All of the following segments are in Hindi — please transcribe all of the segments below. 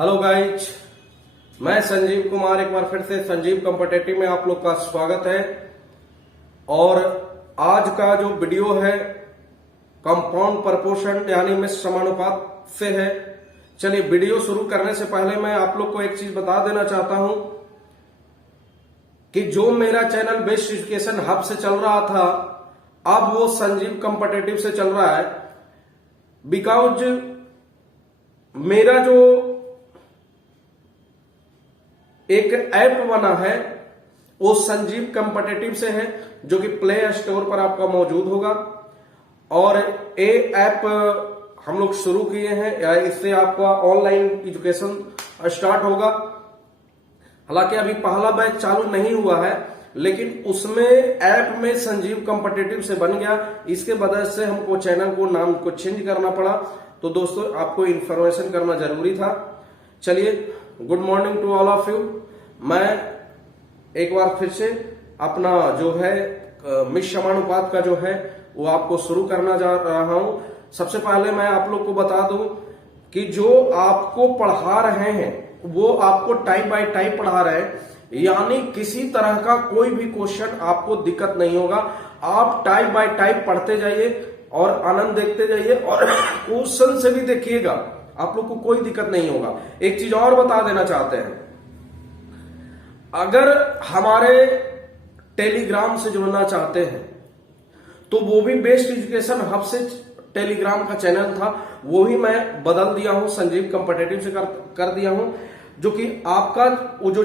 हेलो गाइज, मैं संजीव कुमार एक बार फिर से संजीव कॉम्पिटिटिव में आप लोग का स्वागत है। और आज का जो वीडियो है कंपाउंड प्रपोर्शन यानी मिश्र समानुपात से है। चलिए वीडियो शुरू करने से पहले मैं आप लोग को एक चीज बता देना चाहता हूं कि जो मेरा चैनल बेस्ट एजुकेशन हब से चल रहा था अब वो संजीव कॉम्पिटिटिव से चल रहा है। बिकॉज मेरा जो एक ऐप बना है वो संजीव कॉम्पिटिटिव से है, जो कि प्ले स्टोर पर आपका मौजूद होगा। और ये ऐप हम लोग शुरू किए हैं, इससे आपका ऑनलाइन एजुकेशन स्टार्ट होगा। हालांकि अभी पहला बैच चालू नहीं हुआ है, लेकिन उसमें ऐप में संजीव कॉम्पिटिटिव से बन गया। इसके वजह से हमको चैनल को नाम को चेंज करना पड़ा। तो दोस्तों आपको इन्फॉर्मेशन करना जरूरी था। चलिए, good morning to all of you. मैं एक बार फिर से अपना जो है मिश्र समानुपात का जो है वो आपको शुरू करना जा रहा हूं। सबसे पहले मैं आप लोग को बता दूं कि जो आपको पढ़ा रहे हैं वो आपको टाइप बाय टाइप पढ़ा रहे हैं, यानी किसी तरह का कोई भी क्वेश्चन आपको दिक्कत नहीं होगा। आप टाइप बाय टाइप पढ़ते जाइए और आनंद देखते जाइए और क्वेश्चन से भी देखिएगा, आप लोग को कोई दिक्कत नहीं होगा। एक चीज और बता देना चाहते हैं, अगर हमारे टेलीग्राम से जुड़ना चाहते हैं तो वो भी बेस्ट एजुकेशन हब से टेलीग्राम का चैनल था, वो ही मैं बदल दिया हूं, संजीव कॉम्पिटिटिव से कर दिया हूं। जो कि आपका वो जो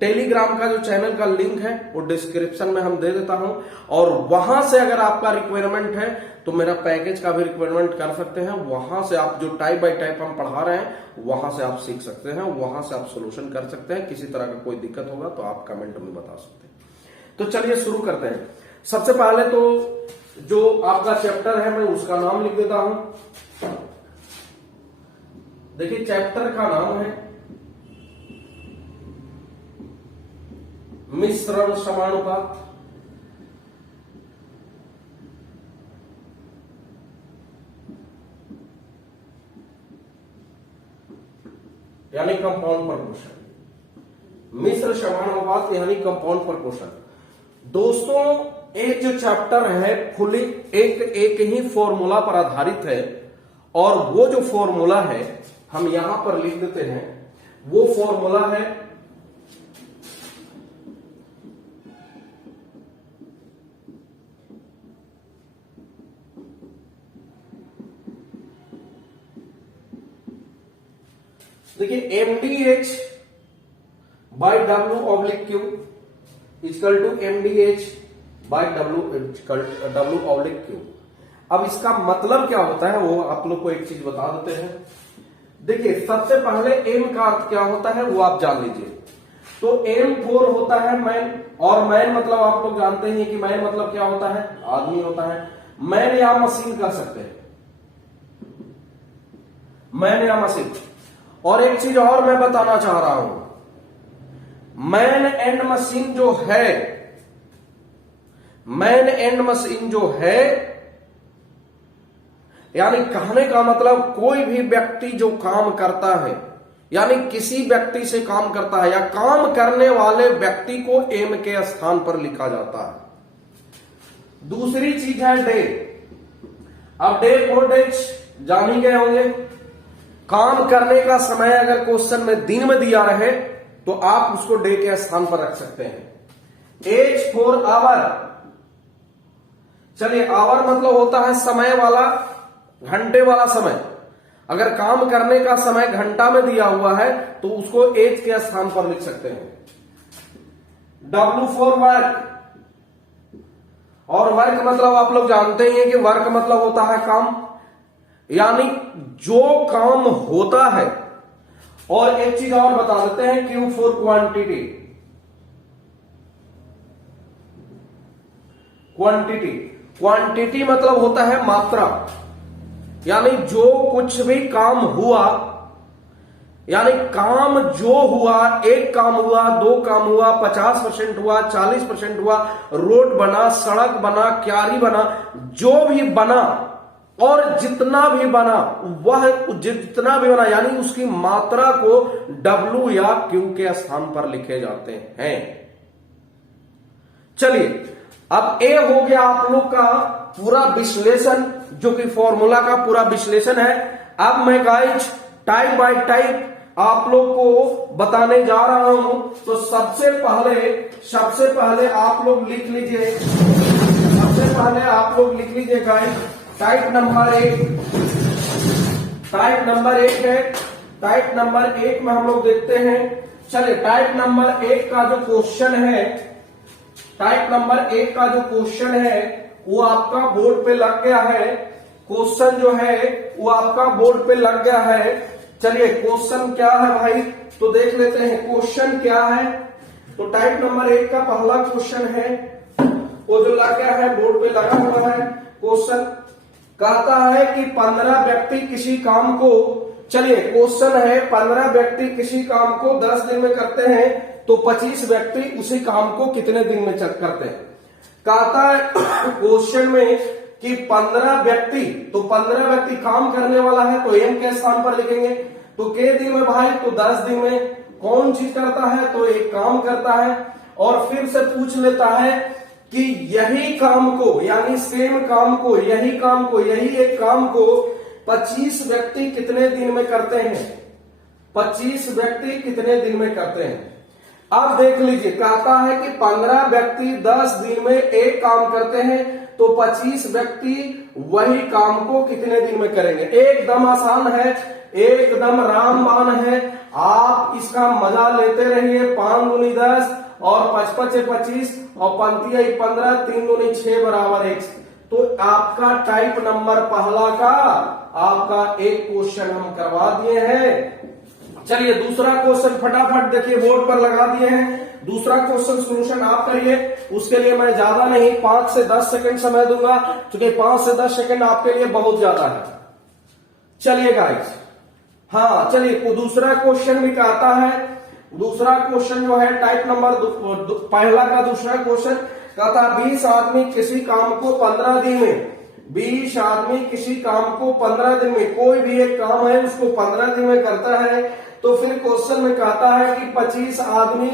टेलीग्राम का जो चैनल का लिंक है वो डिस्क्रिप्शन में हम दे देता हूं। और वहां से अगर आपका रिक्वायरमेंट है तो मेरा पैकेज का भी रिक्वायरमेंट कर सकते हैं। वहां से आप जो टाइप बाय टाइप हम पढ़ा रहे हैं वहां से आप सीख सकते हैं, वहां से आप सोल्यूशन कर सकते हैं। किसी तरह का कोई दिक्कत होगा तो आप कमेंट में बता सकते हैं। तो चलिए शुरू करते हैं। सबसे पहले तो जो आपका चैप्टर है मैं उसका नाम लिख देता हूं। देखिए चैप्टर का नाम है मिश्रण समानुपात। यानी कंपाउंड प्रपोर्शन, मिश्र समानुपात यानी कंपाउंड प्रपोर्शन। दोस्तों एक जो चैप्टर है फुली एक ही फॉर्मूला पर आधारित है, और वो जो फॉर्मूला है हम यहां पर लिख देते हैं। वो फॉर्मूला है देखिए MDH by W/Q equal to MDH by W/Q। अब इसका मतलब क्या होता है वो आप लोग को एक चीज बता देते हैं। देखिए सबसे पहले M का अर्थ क्या होता है वो आप जान लीजिए। तो M4 होता है मैन, और मैन मतलब आप लोग जानते हैं कि मैन मतलब क्या होता है, आदमी होता है। मैन या मशीन कर सकते हैं, मैन या मशीन। और एक चीज और मैं बताना चाह रहा हूं, मैन एंड मशीन जो है, मैन एंड मशीन जो है, यानी कहने का मतलब कोई भी व्यक्ति जो काम करता है, यानी किसी व्यक्ति से काम करता है या काम करने वाले व्यक्ति को एम के स्थान पर लिखा जाता है। दूसरी चीज है डे। अब डे फॉर डेज जान ही गए होंगे। काम करने का समय अगर क्वेश्चन में दिन में दिया रहे तो आप उसको डे के स्थान पर रख सकते हैं। H for hour. चलिए आवर मतलब होता है समय वाला, घंटे वाला समय। अगर काम करने का समय घंटा में दिया हुआ है तो उसको एच के स्थान पर लिख सकते हैं। W for work. और वर्क मतलब आप लोग जानते ही हैं कि वर्क मतलब होता है काम, यानी जो काम होता है। और एक चीज और बता देते हैं, Q for quantity. Quantity quantity मतलब होता है मात्रा, यानी जो कुछ भी काम हुआ, यानी काम जो हुआ, एक काम हुआ, दो काम हुआ, 50% हुआ, 40% हुआ, रोड बना, सड़क बना, क्यारी बना, जो भी बना और जितना भी बना वह जितना भी बना यानी उसकी मात्रा को W या Q के स्थान पर लिखे जाते हैं। चलिए अब ए हो गया आप लोग का पूरा विश्लेषण, जो कि फॉर्मूला का पूरा विश्लेषण है। अब मैं गाइज टाइप बाय टाइप आप लोग को बताने जा रहा हूं। तो सबसे पहले आप लोग लिख लीजिए, गाइज टाइप नंबर 1 है। टाइप नंबर 1 में हम लोग देखते हैं। चलिए टाइप नंबर 1 का जो क्वेश्चन है, वो आपका बोर्ड पे लग गया है। क्वेश्चन जो है वो आपका बोर्ड पे लग गया है। चलिए क्वेश्चन क्या है भाई, तो देख लेते हैं क्वेश्चन क्या है। तो टाइप नंबर 1 का पहला क्वेश्चन है, वो जो लग गया है बोर्ड पे लगा हुआ है। क्वेश्चन कहता है कि 15 व्यक्ति किसी काम को, चलिए क्वेश्चन है 15 व्यक्ति किसी काम को 10 दिन में करते हैं, तो 25 व्यक्ति उसी काम को कितने दिन में करते हैं। कहता है क्वेश्चन में कि 15 व्यक्ति, तो 15 व्यक्ति काम करने वाला है, तो एम के स्थान पर लिखेंगे। तो के दिन में भाई, तो 10 दिन में कौन चीज करता है, तो एक काम करता है। और फिर से पूछ लेता है कि यही काम को, यानी सेम काम को, यही एक काम को 25 व्यक्ति कितने दिन में करते हैं। 25 व्यक्ति कितने दिन में करते हैं। अब देख लीजिए, कहता है कि 15 व्यक्ति 10 दिन में एक काम करते हैं, तो 25 व्यक्ति वही काम को कितने दिन में करेंगे। एकदम आसान है, एकदम रामबाण है। आप इसका मजा लेते रहिए। 5 दूनी 10 और 5 25 और 5 15, 3 दूनी 6 बराबर 1। तो आपका टाइप नंबर पहला का आपका एक क्वेश्चन हम करवा दिए हैं। चलिए दूसरा क्वेश्चन फटाफट देखिए बोर्ड पर लगा दिए हैं। दूसरा क्वेश्चन सोल्यूशन आप करिए। उसके लिए मैं ज्यादा नहीं 5 से 10 सेकंड समय दूंगा, क्योंकि 5 से 10 सेकंड आपके लिए बहुत ज्यादा है। चलिए गाइस, हाँ चलिए दूसरा क्वेश्चन भी कहता है। दूसरा क्वेश्चन जो है टाइप नंबर पहला का दूसरा क्वेश्चन कहता 20 आदमी किसी काम को 15 दिन में, 20 आदमी किसी काम को 15 दिन में, कोई भी एक काम है उसको 15 दिन में करता है। तो फिर क्वेश्चन में कहता है कि 25 आदमी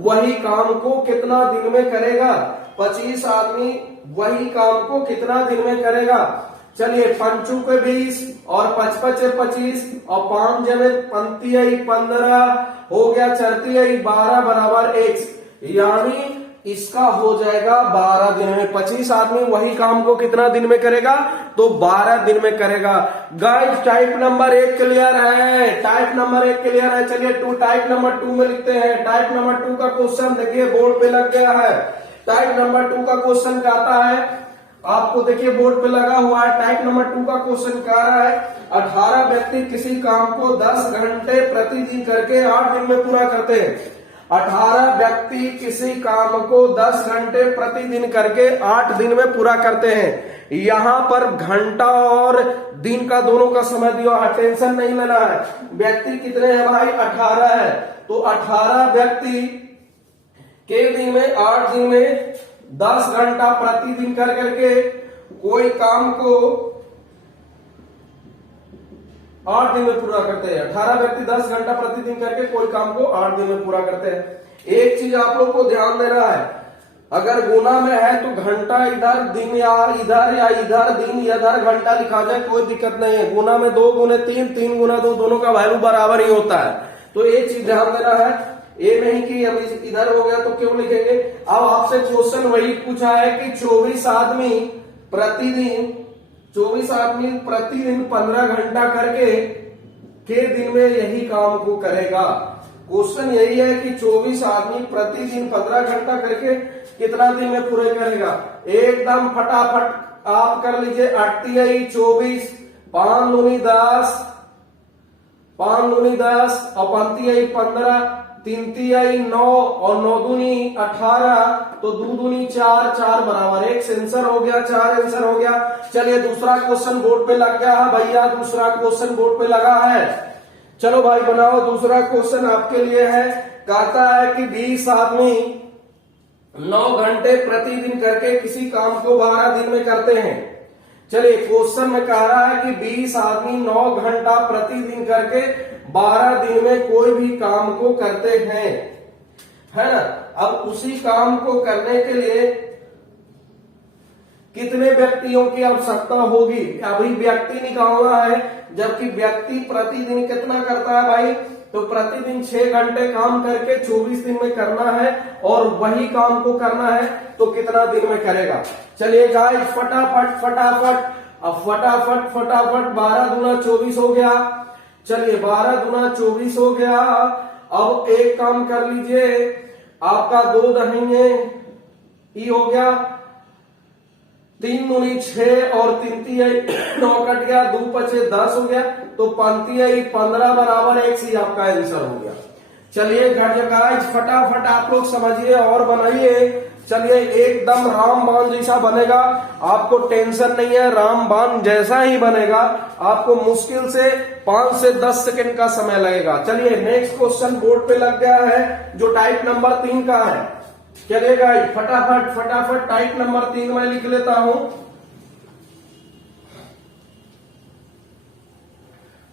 वही काम को कितना दिन में करेगा। 25 आदमी वही काम को कितना दिन में करेगा। चलिए 5 के 20 और 5 25 और 5 जमे 5 15 हो गया, 4 12 बराबर 1, यानी इसका हो जाएगा 12 दिन में। 25 आदमी वही काम को कितना दिन में करेगा, तो 12 दिन में करेगा। गाइस टाइप नंबर 1 क्लियर है, टाइप नंबर 1 क्लियर है। चलिए टाइप नंबर 2 में लिखते हैं। टाइप नंबर 2 का क्वेश्चन देखिए बोर्ड पे लग गया है। टाइप नंबर 2 का क्वेश्चन कहता है, आपको देखिए बोर्ड पे लगा हुआ है। टाइप नंबर 2 का क्वेश्चन कह रहा है 18 व्यक्ति किसी काम को 10 घंटे प्रतिदिन करके 8 दिन में पूरा करते हैं। 18 व्यक्ति किसी काम को 10 घंटे प्रतिदिन करके 8 दिन में पूरा करते हैं। यहां पर घंटा और दिन का दोनों का समय दिया है, टेंशन नहीं लेना है। व्यक्ति कितने हैं भाई, 18 है। तो 18 व्यक्ति के दिन में 8 दिन में 10 घंटा प्रतिदिन कर करके कोई काम को 8 दिन में पूरा करते हैं। 18 व्यक्ति 10 घंटा प्रतिदिन करके कोई काम को 8 दिन में पूरा करते हैं। एक चीज आप लोग को ध्यान देना है, अगर गुना में है तो घंटा इधर, दिन इधर या इधर दिन इधर घंटा लिखा जाए, कोई दिक्कत नहीं है। गुना में 2 गुने 3, 3 गुना 2, दोनों का वैल्यू बराबर ही होता है। तो एक चीज ध्यान देना है, ये नहीं कि अब इधर हो गया तो क्यों लिखेंगे। अब आपसे क्वेश्चन वही पूछा है कि 24 आदमी प्रतिदिन 15 घंटा करके के दिन में यही काम को करेगा। क्वेश्चन यही है कि 24 आदमी प्रतिदिन 15 घंटा करके कितना दिन में पूरे करेगा। एकदम फटाफट आप कर लीजिए। 8 24, 5 दूनी 10, 5 दूनी 10 और 5 15, 3 9 और 9 दूनी 18, तो 2 दूनी 4, 4 बराबर 1, आंसर हो गया, 4 आंसर हो गया। चलिए दूसरा क्वेश्चन बोर्ड पे लग गया है भैया, दूसरा क्वेश्चन बोर्ड पे लगा है। चलो भाई बनाओ, दूसरा क्वेश्चन आपके लिए है। कहता है कि 20 आदमी 9 घंटे प्रतिदिन करके किसी काम को 12 दिन में करते हैं। चलिए क्वेश्चन में कह रहा है कि 20 आदमी 9 घंटा प्रतिदिन करके 12 दिन में कोई भी काम को करते हैं, है ना। अब उसी काम को करने के लिए कितने व्यक्तियों की आवश्यकता होगी, अभी व्यक्ति निकालना है, जबकि व्यक्ति प्रतिदिन कितना करता है भाई, तो प्रतिदिन 6 घंटे काम करके 24 दिन में करना है, और वही काम को करना है तो कितना दिन में करेगा। चलिए गाइस फटाफट फटाफट, अब फटाफट फटाफट 12 दूना 24 हो गया। चलिए 12 दूना 24 हो गया। अब एक काम कर लीजिए, आपका 2 दहेंगे ई हो गया, 3 दूनी 6 और 3 तिहाई 9 कट गया, 2 पचे 10 हो गया, तो 5 तिहाई 15 बराबर x ही आपका आंसर हो गया। चलिए गाइस फटाफट आप लोग समझिए और बनाइए। चलिए एकदम रामबाण जैसा बनेगा, आपको टेंशन नहीं है, रामबाण जैसा ही बनेगा। आपको मुश्किल से 5 से 10 सेकंड का समय लगेगा। चलिए नेक्स्ट क्वेश्चन बोर्ड पे लग गया है, जो टाइप नंबर 3 का है। चलिए गाइस फटाफट फटाफट टाइप नंबर 3 में लिख लेता हूं।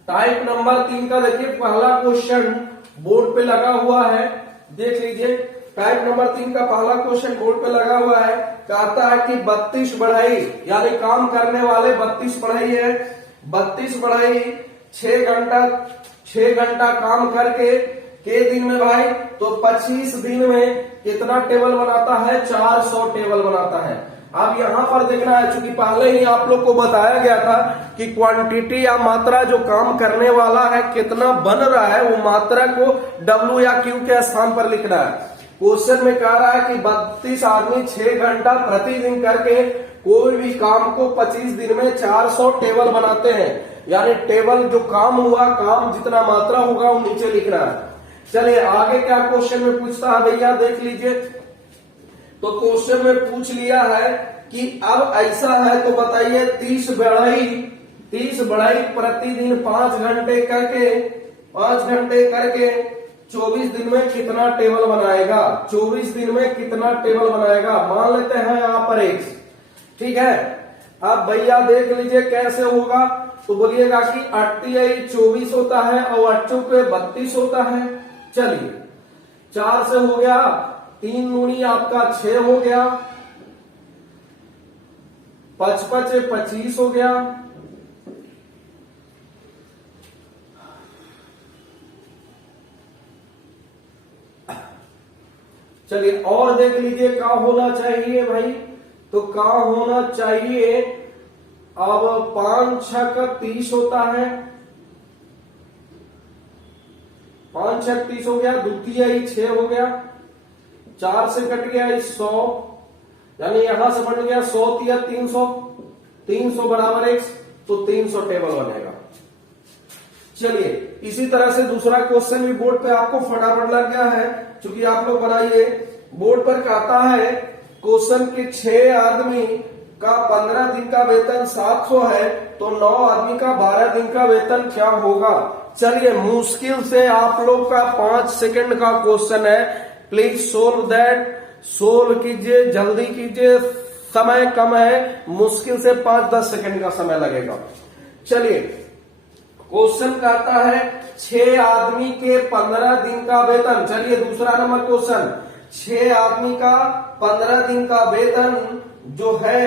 टाइप नंबर 3 का देखिए पहला क्वेश्चन बोर्ड पे लगा हुआ है, देख लीजिए। टाइप नंबर 3 का पहला क्वेश्चन बोर्ड पे लगा हुआ है, कहता है कि 32 बढ़ाई, यानी काम करने वाले 32 बढ़ाई है, 32 बढ़ाई 6 घंटा काम करके के दिन में भाई, तो 25 दिन में कितना टेबल बनाता है, 400 टेबल बनाता है। अब यहां पर देखना है, चूंकि पहले ही आप लोग को बताया गया था कि क्वांटिटी या मात्रा जो काम करने वाला है कितना बन रहा है, वो मात्रा को W या Q के स्थान पर लिखना है। क्वेश्चन में कह रहा है कि 32 आदमी 6 घंटा प्रतिदिन करके कोई भी काम को 25 दिन में 400 टेबल बनाते हैं, यानी टेबल जो काम हुआ, काम जितना मात्रा होगा वो नीचे लिखना है। चलिए आगे क्या क्वेश्चन में पूछता है भैया, देख लीजिए। तो क्वेश्चन में पूछ लिया है कि अब ऐसा है तो बताइए 30 बढ़ाई प्रतिदिन 5 घंटे करके 24 दिन में कितना टेबल बनाएगा, 24 दिन में कितना टेबल बनाएगा। मान लेते हैं यहाँ पर x, ठीक है। अब भैया देख लीजिए कैसे होगा, तो बोलिएगा कि 8 24 होता है और 8 पे 32 होता है। चलिए 4 से हो गया, 3 दूनी आपका 6 हो गया, 5 पचे 25 हो गया, चलिए और देख लीजिए क्या होना चाहिए भाई, तो क्या होना चाहिए, अब 5 6 का 30 होता है, 5 6 30 हो गया, द्वितीय 6 हो गया, 4 से कट गया 100, यानी यहां से बन गया 100 या 300, 300 बराबर x, तो 300 टेबल बनेगा। चलिए इसी तरह से दूसरा क्वेश्चन भी बोर्ड पे आपको फटाफट लग गया है, क्योंकि आप लोग बनाइए। बोर्ड पर कहता है क्वेश्चन के 6 आदमी का 15 दिन का वेतन 700 है, तो 9 आदमी का 12 दिन का वेतन क्या होगा। चलिए मुश्किल से आप लोग का 5 सेकंड का क्वेश्चन है, प्लीज सोल्व दैट, सोल्व कीजिए, जल्दी कीजिए, समय कम है, मुश्किल से 5-10 सेकंड का समय लगेगा। चलिए क्वेश्चन कहता है 6 आदमी के 15 दिन का वेतन। चलिए दूसरा नंबर क्वेश्चन, 6 आदमी का 15 दिन का वेतन जो है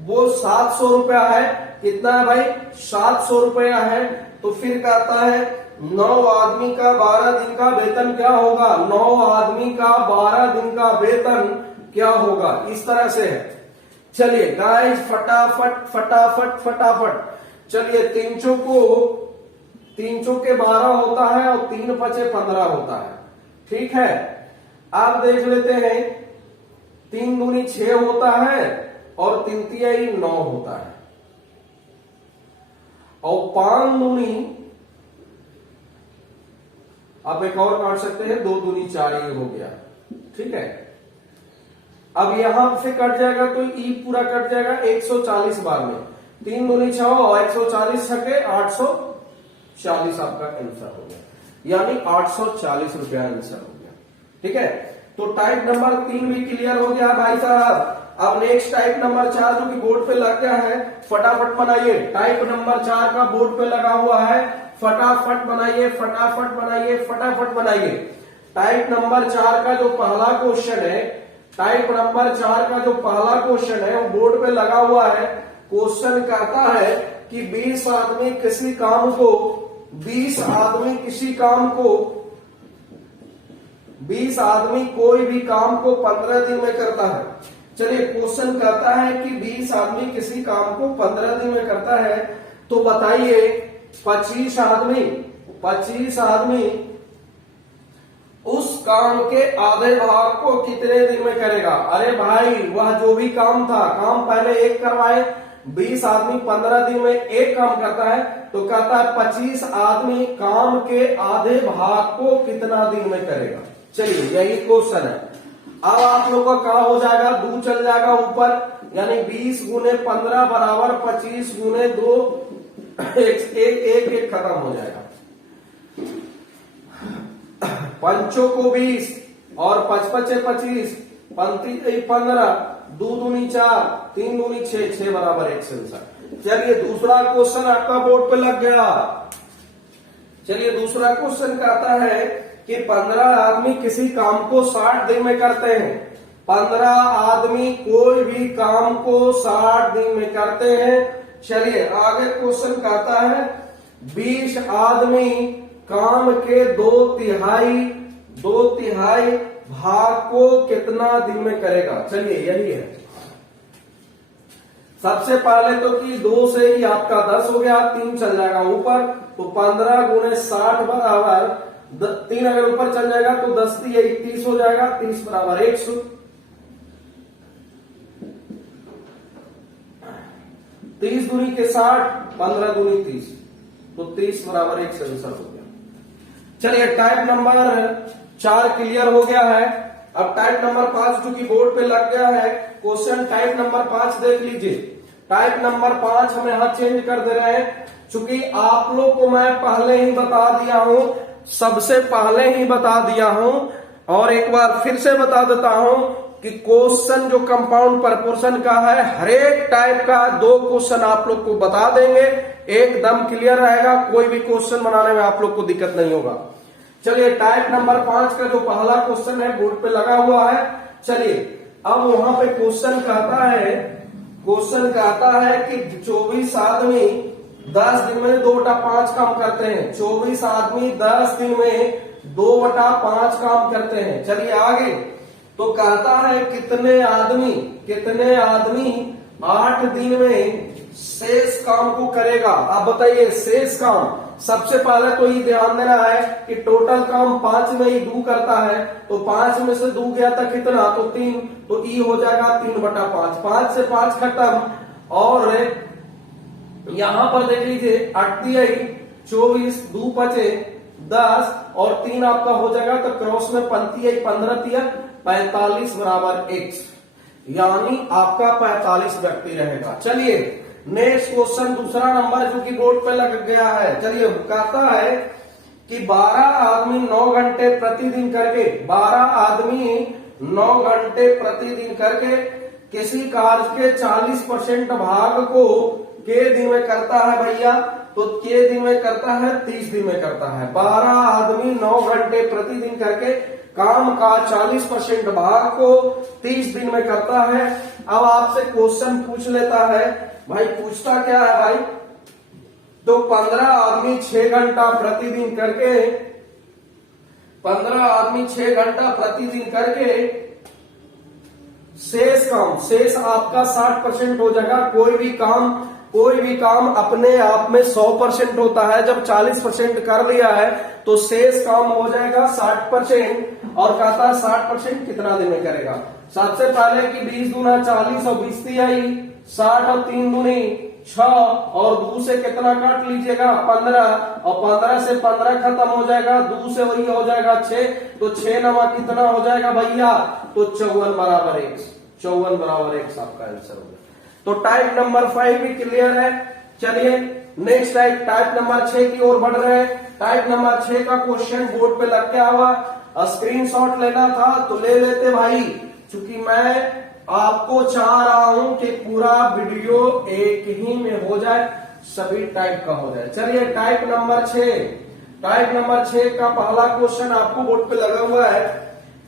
वो 700 रुपया है। कितना है भाई, 700 रुपया है। तो फिर कहता है 9 आदमी का 12 दिन का वेतन क्या होगा, 9 आदमी का 12 दिन का वेतन क्या होगा, इस तरह से है। चलिए गाइस फटाफट फटाफट फटाफट, चलिए 3 चौके 12 होता है और 3 पचे 15 होता है, ठीक है। आप देख लेते हैं 3 दूनी 6 होता है और 3 तिहाई 9 होता है, और 5 दूनी आप एक और काट सकते हैं, 2 दूनी 4 ये हो गया, ठीक है। अब यहां से कट जाएगा तो ई पूरा कट जाएगा 140 बार में, 3 दूनी 6 और 140 छके 840 आपका आंसर हो गया, यानी 840 रुपया आंसर हो गया, ठीक है। तो टाइप नंबर 3 भी क्लियर हो गया भाई साहब। अब नेक्स्ट टाइप नंबर 4 जो कि बोर्ड पे लग गया है, फटाफट बनाइए। टाइप नंबर 4 का बोर्ड पे लगा हुआ है, फटाफट बनाइए, फटाफट बनाइए, फटाफट बनाइए। टाइप नंबर 4 का जो पहला क्वेश्चन है, टाइप नंबर 4 का जो पहला क्वेश्चन है वो बोर्ड पे लगा हुआ है। क्वेश्चन कहता है कि 20 आदमी किसी काम को 20 आदमी किसी काम को 20 आदमी कोई भी काम को 15 दिन में करता है। चलिए क्वेश्चन कहता है कि 20 आदमी किसी काम को 15 दिन में करता है, तो बताइए 25 आदमी उस काम के आधे भाग को कितने दिन में करेगा। अरे भाई वह जो भी काम था, काम पहले एक करवाए, 20 आदमी 15 दिन में एक काम करता है, तो कहता है 25 आदमी काम के आधे भाग को कितना दिन में करेगा। चलिए यही क्वेश्चन है। अब आप लोग का क्या हो जाएगा, 2 चल जाएगा ऊपर, यानी 20 गुने 15 बराबर 25 गुने 2, एक खत्म हो जाएगा। पंचों को 20 और 55 25, 15, 2 दूनी 4, 3 दूनी 6 बराबर 167। चलिए दूसरा क्वेश्चन आपका बोर्ड पे लग गया। चलिए दूसरा क्वेश्चन कहता है कि 15 आदमी किसी काम को 60 दिन में करते हैं। 15 आदमी कोई भी काम को 60 दिन में करते हैं। चलिए आगे क्वेश्चन कहता है 20 आदमी काम के 2/3 भाग को कितना दिन में करेगा। चलिए यही है। सबसे पहले तो कि 2 से ही आपका 10 हो गया, 3 चल जाएगा ऊपर, तो 15 गुने 60 बराबर 3 अगर ऊपर चल जाएगा तो 10 30 हो जाएगा, 30 बराबर 100। 30 दूनी के 60, 15 दूनी 30, तो 30 बराबर 167 हो गया। चलिए टाइप नंबर 4 क्लियर हो गया है। अब टाइप नंबर 5 जो कि बोर्ड पे लग गया है, क्वेश्चन टाइप नंबर 5 देख लीजिए। टाइप नंबर 5 हम यहां चेंज कर दे रहे हैं, चूंकि आप लोग को मैं पहले ही बता दिया हूं, सबसे पहले ही बता दिया हूं, और एक बार फिर से बता देता हूं कि क्वेश्चन जो कंपाउंड प्रपोर्शन का है, हर एक टाइप का 2 क्वेश्चन आप लोग को बता देंगे, एकदम क्लियर रहेगा, कोई भी क्वेश्चन बनाने में आप लोग को दिक्कत नहीं होगा। चलिए टाइप नंबर 5 का जो पहला क्वेश्चन है बोर्ड पे लगा हुआ है। चलिए अब वहां पे क्वेश्चन कहता है कि 24 आदमी 10 दिन में 2/5 काम करते हैं। 24 आदमी 10 दिन में 2/5 काम करते हैं। चलिए आगे तो कहता है कितने आदमी 8 दिन में शेष काम को करेगा। आप बताइए शेष काम, सबसे पहले तो ये ध्यान देना है कि टोटल काम 5 में ही 2 करता है, तो 5 में से 2 गया था कितना, तो 3, तो ई हो जाएगा 3/5, 5 से 5 खत्म। और यहां पर देख लीजिए 8 24, 2 बचे 10 और 3 आपका हो जाएगा, तो क्रॉस में 15 45 बराबर x, यानी आपका 45 व्यक्ति रहेगा। चलिए नेक्स्ट क्वेश्चन दूसरा नंबर जो कि बोर्ड पे लग गया है। चलिए कहता है कि 12 आदमी 9 घंटे प्रतिदिन करके 12 आदमी 9 घंटे प्रतिदिन करके किसी कार्य के 40% भाग को के दिन में करता है भैया, तो के दिन में करता है 30 दिन में करता है। 12 आदमी 9 घंटे प्रतिदिन करके काम का 40% भाग को 30 दिन में करता है। अब आपसे क्वेश्चन पूछ लेता है, भाई पूछता क्या है भाई, तो 15 आदमी 6 घंटा प्रतिदिन करके 15 आदमी 6 घंटा प्रतिदिन करके शेष आपका 60% हो जाएगा। कोई भी काम अपने आप में 100% होता है, जब 40% कर लिया है तो शेष काम हो जाएगा 60%। और कहता है 60% कितना दिन में करेगा। सबसे पहले कि 20 दूना 40 और 20 आई 60 और 3 दूनी 6 और 2 से कितना काट लीजिएगा 15 और 15 से 15 खत्म हो जाएगा, 2 से वही हो जाएगा 6, तो 6 नमा कितना हो जाएगा भैया, तो 54 बराबर 1 आपका आंसर हो गया। तो टाइप नंबर 5 भी क्लियर है। चलिए नेक्स्ट टाइप नंबर 6 की ओर बढ़ रहे हैं। टाइप नंबर 6 का क्वेश्चन बोर्ड पे लग गया हुआ, स्क्रीनशॉट लेना था तो ले लेते भाई, चूंकि मैं आपको चाह रहा हूं कि पूरा वीडियो एक ही में हो जाए, सभी टाइप का हो जाए। चलिए टाइप नंबर 6, टाइप नंबर 6 का पहला क्वेश्चन आपको बोर्ड पे लगा हुआ है।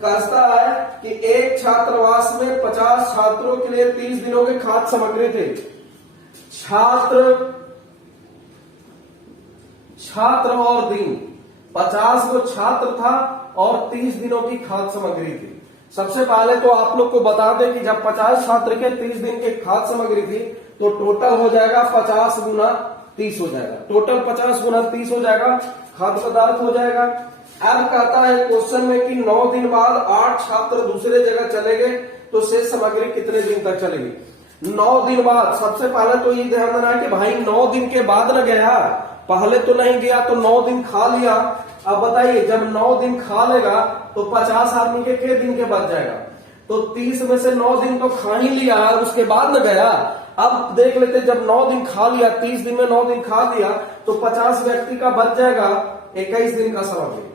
कहता है कि एक छात्रावास में 50 छात्रों के लिए 30 दिनों के खाद्य सामग्री थे। छात्र और दिन, 50 को छात्र था और 30 दिनों की खाद्य सामग्री थी। सबसे पहले तो आप लोग को बता दें कि जब 50 छात्र के 30 दिन के खाद्य सामग्री थी तो टोटल हो जाएगा 50 गुना 30 हो जाएगा, टोटल 50 गुना 30 हो जाएगा, खाद्य पदार्थ हो जाएगा। अब कहता है क्वेश्चन में कि 9 दिन बाद 8 छात्र दूसरे जगह चले गए तो शेष सामग्री कितने दिन तक चलेगी। 9 दिन बाद, सबसे पहले तो ये ध्यान देना कि भाई 9 दिन के बाद न गया, पहले तो नहीं गया तो 9 दिन खा लिया। अब बताइए जब 9 दिन खा लेगा तो 50 आदमी के दिन के बच जाएगा, तो 30 में से 9 दिन तो खा ही लिया, उसके बाद न गया। अब देख लेते जब 9 दिन खा लिया, 30 दिन में 9 दिन खा लिया तो 50 व्यक्ति का बच जाएगा 21 दिन का सामग्री।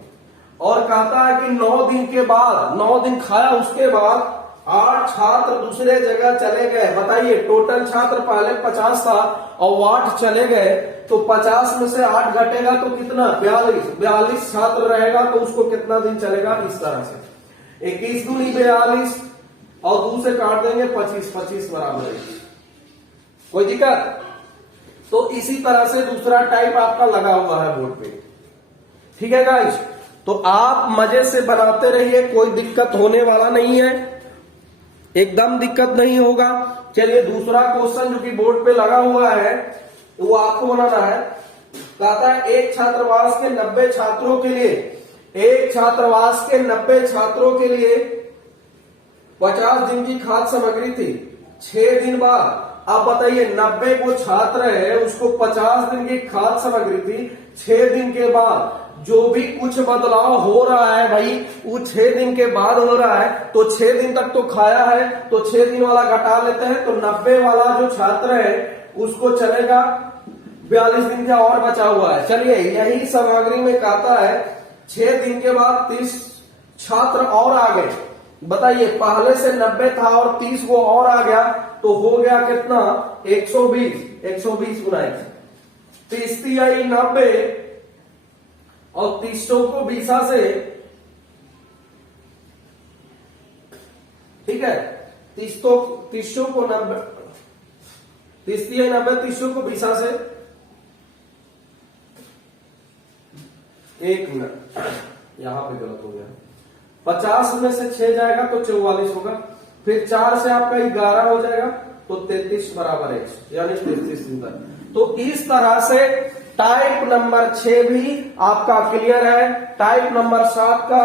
और कहता है कि 9 दिन के बाद, 9 दिन खाया उसके बाद 8 छात्र दूसरे जगह चले गए। बताइए टोटल छात्र पहले 50 था और 8 चले गए तो 50 में से 8 घटेगा तो कितना, 42 छात्र रहेगा तो उसको कितना दिन चलेगा। इस तरह से 21 दूनी 42 और 2 से काट देंगे 25, 25 बराबर 21। कोई दिक्कत? तो इसी तरह से दूसरा टाइप आपका लगा हुआ है बोर्ड पे। ठीक है गाइस, तो आप मजे से बनाते रहिए, कोई दिक्कत होने वाला नहीं है, एकदम दिक्कत नहीं होगा। चलिए दूसरा क्वेश्चन जो कि बोर्ड पे लगा हुआ है वो आपको बनाना है। कहता है एक छात्रावास के 90 छात्रों के लिए, एक छात्रावास के 90 छात्रों के लिए 50 दिन की खाद्य सामग्री थी। 6 दिन बाद, अब बताइए 90 को छात्र है उसको 50 दिन की खाद्य सामग्री थी। 6 दिन के बाद जो भी कुछ बदलाव हो रहा है भाई वो 6 दिन के बाद हो रहा है, तो 6 दिन तक तो खाया है तो 6 दिन वाला घटा लेते हैं, तो 90 वाला जो छात्र है उसको चलेगा 42 दिन का और बचा हुआ है। चलिए यही सामग्री में कहता है 6 दिन के बाद 30 छात्र और आ गए। बताइए पहले से 90 था और 30 वो और आ गया तो हो गया कितना, 120, 120 गुना 30 आई 90 और 30 को 20 से, ठीक है, 30 को 90, 30 90, 30 को 20 से, एक मिनट यहां पे गलत हो गया, 50 में से 6 जाएगा तो 44 होगा, फिर 4 से आपका 11 हो जाएगा तो 33 बराबर 1, यानी 33 दिन तक। तो इस तरह से टाइप नंबर 6 भी आपका क्लियर है। टाइप नंबर 7 का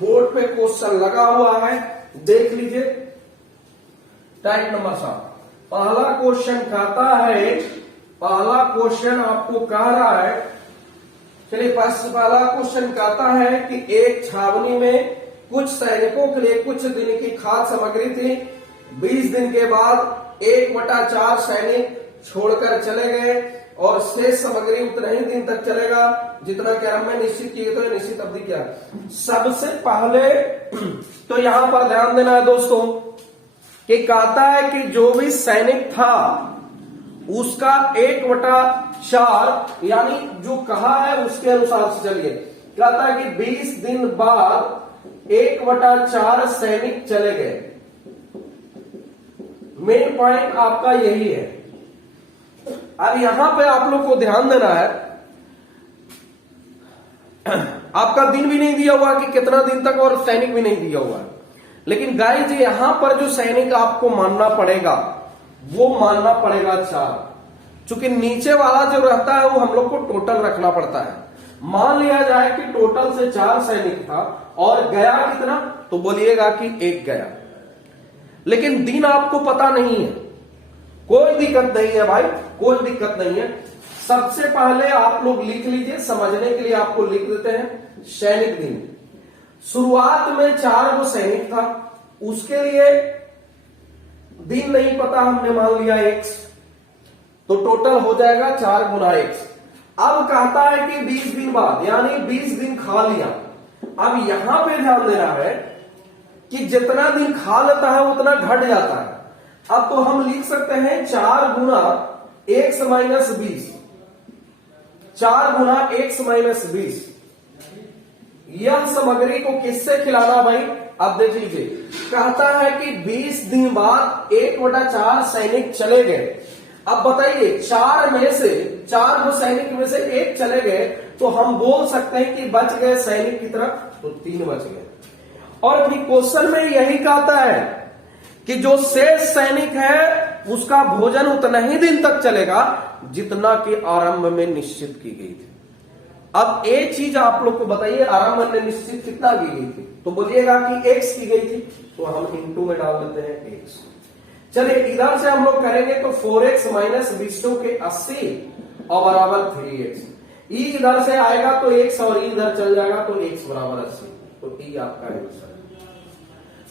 बोर्ड पे क्वेश्चन लगा हुआ है, देख लीजिए। टाइप नंबर 7 पहला क्वेश्चन कहता है, पहला क्वेश्चन आपको कह रहा है, चलिए पहला क्वेश्चन कहता है कि एक छावनी में कुछ सैनिकों के लिए कुछ दिन की खाद्य सामग्री थी। 20 दिन के बाद 1/4 सैनिक छोड़कर चले गए और शेष सामग्री उतने ही दिन तक चलेगा जितना क्रम में निश्चित किए, तो निश्चित अवधि क्या। सबसे पहले तो यहां पर ध्यान देना है दोस्तों कि कहता है कि जो भी सैनिक था उसका 1/4 यानी जो कहा है उसके अनुसार से चलिए। कहता है कि 20 दिन बाद 1/4 सैनिक चले गए। मेन पॉइंट आपका यही है। अब यहां पे आप लोग को ध्यान देना है, आपका दिन भी नहीं दिया हुआ कि कितना दिन तक और सैनिक भी नहीं दिया हुआ है, लेकिन गाइस यहां पर जो सैनिक आपको मानना पड़ेगा वो मानना पड़ेगा 4, चूंकि नीचे वाला जो रहता है वो हम लोग को टोटल रखना पड़ता है। मान लिया जाए कि टोटल से 4 सैनिक था और गया कितना, तो बोलिएगा कि 1 गया, लेकिन दिन आपको पता नहीं है। कोई दिक्कत नहीं है भाई, कोई दिक्कत नहीं है। सबसे पहले आप लोग लिख लीजिए, समझने के लिए आपको लिख देते हैं सैनिक दिन। शुरुआत में 4 वो सैनिक था, उसके लिए दिन नहीं पता, हमने मान लिया x, तो टोटल हो जाएगा 4 गुना x। अब कहता है कि 20 दिन बाद, यानी 20 दिन खा लिया। अब यहां पे ध्यान देना है कि जितना दिन खा लेता है उतना घट जाता है। अब तो हम लिख सकते हैं 4 गुना x माइनस 20, 4 गुना x माइनस 20। यह सामग्री को किससे खिलाना भाई? अब देख लीजिए, कहता है कि 20 दिन बाद 1/4 सैनिक चले गए। अब बताइए 4 में से 4 गो सैनिक में से 1 चले गए, तो हम बोल सकते हैं कि बच गए सैनिक की तरफ, तो 3 बच गए। और फिर क्वेश्चन में यही कहता है कि जो शेष सैनिक है उसका भोजन उतना ही दिन तक चलेगा जितना कि आरंभ में निश्चित की गई थी। अब एक चीज आप लोग को बताइए, आरंभ में निश्चित कितना की गई थी? तो बोलिएगा कि x की गई थी, तो हम इंटू में डाल देते हैं x। चलिए इधर से हम लोग करेंगे तो 4x माइनस 20 के 80 और बराबर 3x। ई इधर से आएगा तो x और ई इधर चल जाएगा तो x बराबर 80, तो ई आपका आंसर है।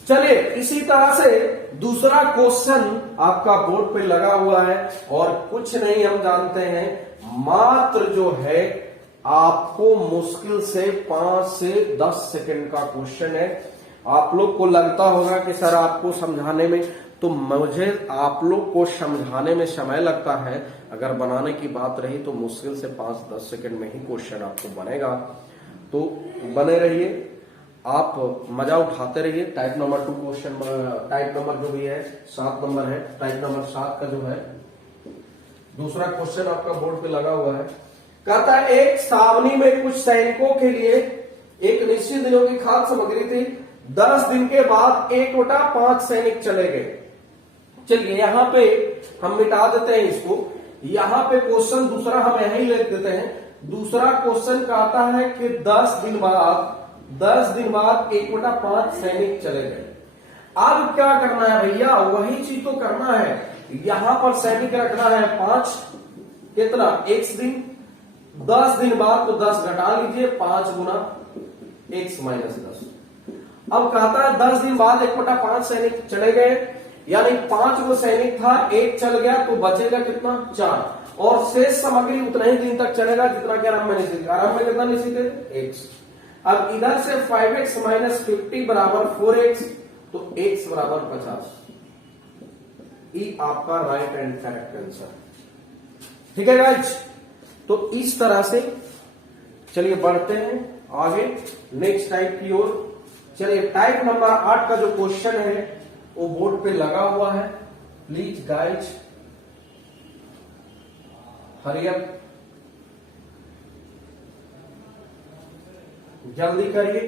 चलिए इसी तरह से दूसरा क्वेश्चन आपका बोर्ड पे लगा हुआ है और कुछ नहीं हम जानते हैं, मात्र जो है आपको मुश्किल से 5 से 10 सेकंड का क्वेश्चन है। आप लोग को लगता होगा कि सर आपको समझाने में, तो मुझे आप लोग को समझाने में समय लगता है, अगर बनाने की बात रही तो मुश्किल से 5-10 सेकंड में ही क्वेश्चन आपको बनेगा। तो बने रहिए, आप मजा उठाते रहिए। Type number 2 question, type number जो भी है 7 नंबर है, टाइप नंबर 7 का जो है दूसरा क्वेश्चन आपका बोर्ड पे लगा हुआ है। कहता है एक छावनी में कुछ सैनिकों के लिए एक निश्चित दिनों की खाद्य सामग्री थी। 10 दिन के बाद 1/5 सैनिक चले गए। चलिए यहां पे हम मिटा देते हैं इसको। यहां पे क्वेश्चन दूसरा हम यही लिख देते हैं। दूसरा क्वेश्चन कहता है कि 10 दिन बाद 1/5 सैनिक चले गए। अब क्या करना है भैया? वही चीज तो करना है। यहां पर सैनिक रखना है 5, कितना? x दिन। 10 दिन बाद तो 10 घटा लीजिए, 5 गुना x माइनस 10। अब कहता है 10 दिन बाद 1/5 सैनिक चले गए, यानी 5 गो सैनिक था, 1 चल गया तो बचेगा कितना? 4। और शेष सामग्री उतना ही दिन तक चलेगा जितना कि आरंभ में निश्चित। आरंभ में कितना निश्चित है? x। अब इधर से 5x माइनस 50 बराबर 4x, तो x बराबर 50। ये आपका राइट एंड करेक्ट आंसर। ठीक है गाइज, तो इस तरह से चलिए बढ़ते हैं आगे नेक्स्ट टाइप की ओर। चलिए टाइप नंबर 8 का जो क्वेश्चन है वो बोर्ड पे लगा हुआ है। प्लीज गाइज हरी अप, जल्दी करिए।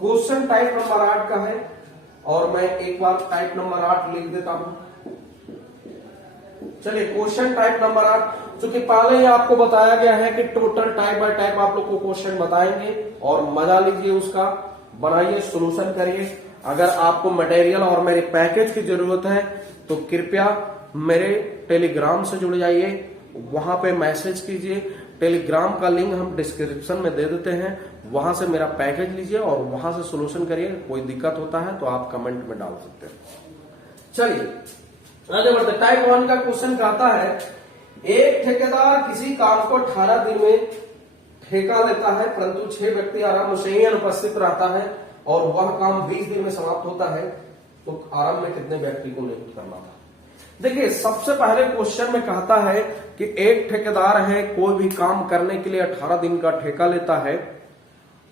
क्वेश्चन टाइप नंबर 8 का है और मैं एक बार टाइप नंबर 8 लिख देता हूं। चलिए क्वेश्चन टाइप नंबर 8, क्योंकि पहले ही आपको बताया गया है कि टोटल टाइप बाय टाइप आप लोग को क्वेश्चन बताएंगे और मजा लीजिए उसका, बनाइए, सोल्यूशन करिए। अगर आपको मटेरियल और मेरे पैकेज की जरूरत है तो कृपया मेरे टेलीग्राम से जुड़ जाइए, वहां पे मैसेज कीजिए। टेलीग्राम का लिंक हम डिस्क्रिप्शन में दे देते हैं, वहां से मेरा पैकेज लीजिए और वहां से सोल्यूशन करिए। कोई दिक्कत होता है तो आप कमेंट में डाल सकते हैं। चलिए आगे बढ़ते। टाइप 1 का क्वेश्चन कहता है एक ठेकेदार किसी काम को 18 दिन में ठेका लेता है, परंतु 6 व्यक्ति आरंभ से ही अनुपस्थित रहता है और वह काम 20 दिन में समाप्त होता है, तो आरंभ में कितने व्यक्ति को नियुक्त करना था? देखिए सबसे पहले क्वेश्चन में कहता है कि एक ठेकेदार है, कोई भी काम करने के लिए 18 दिन का ठेका लेता है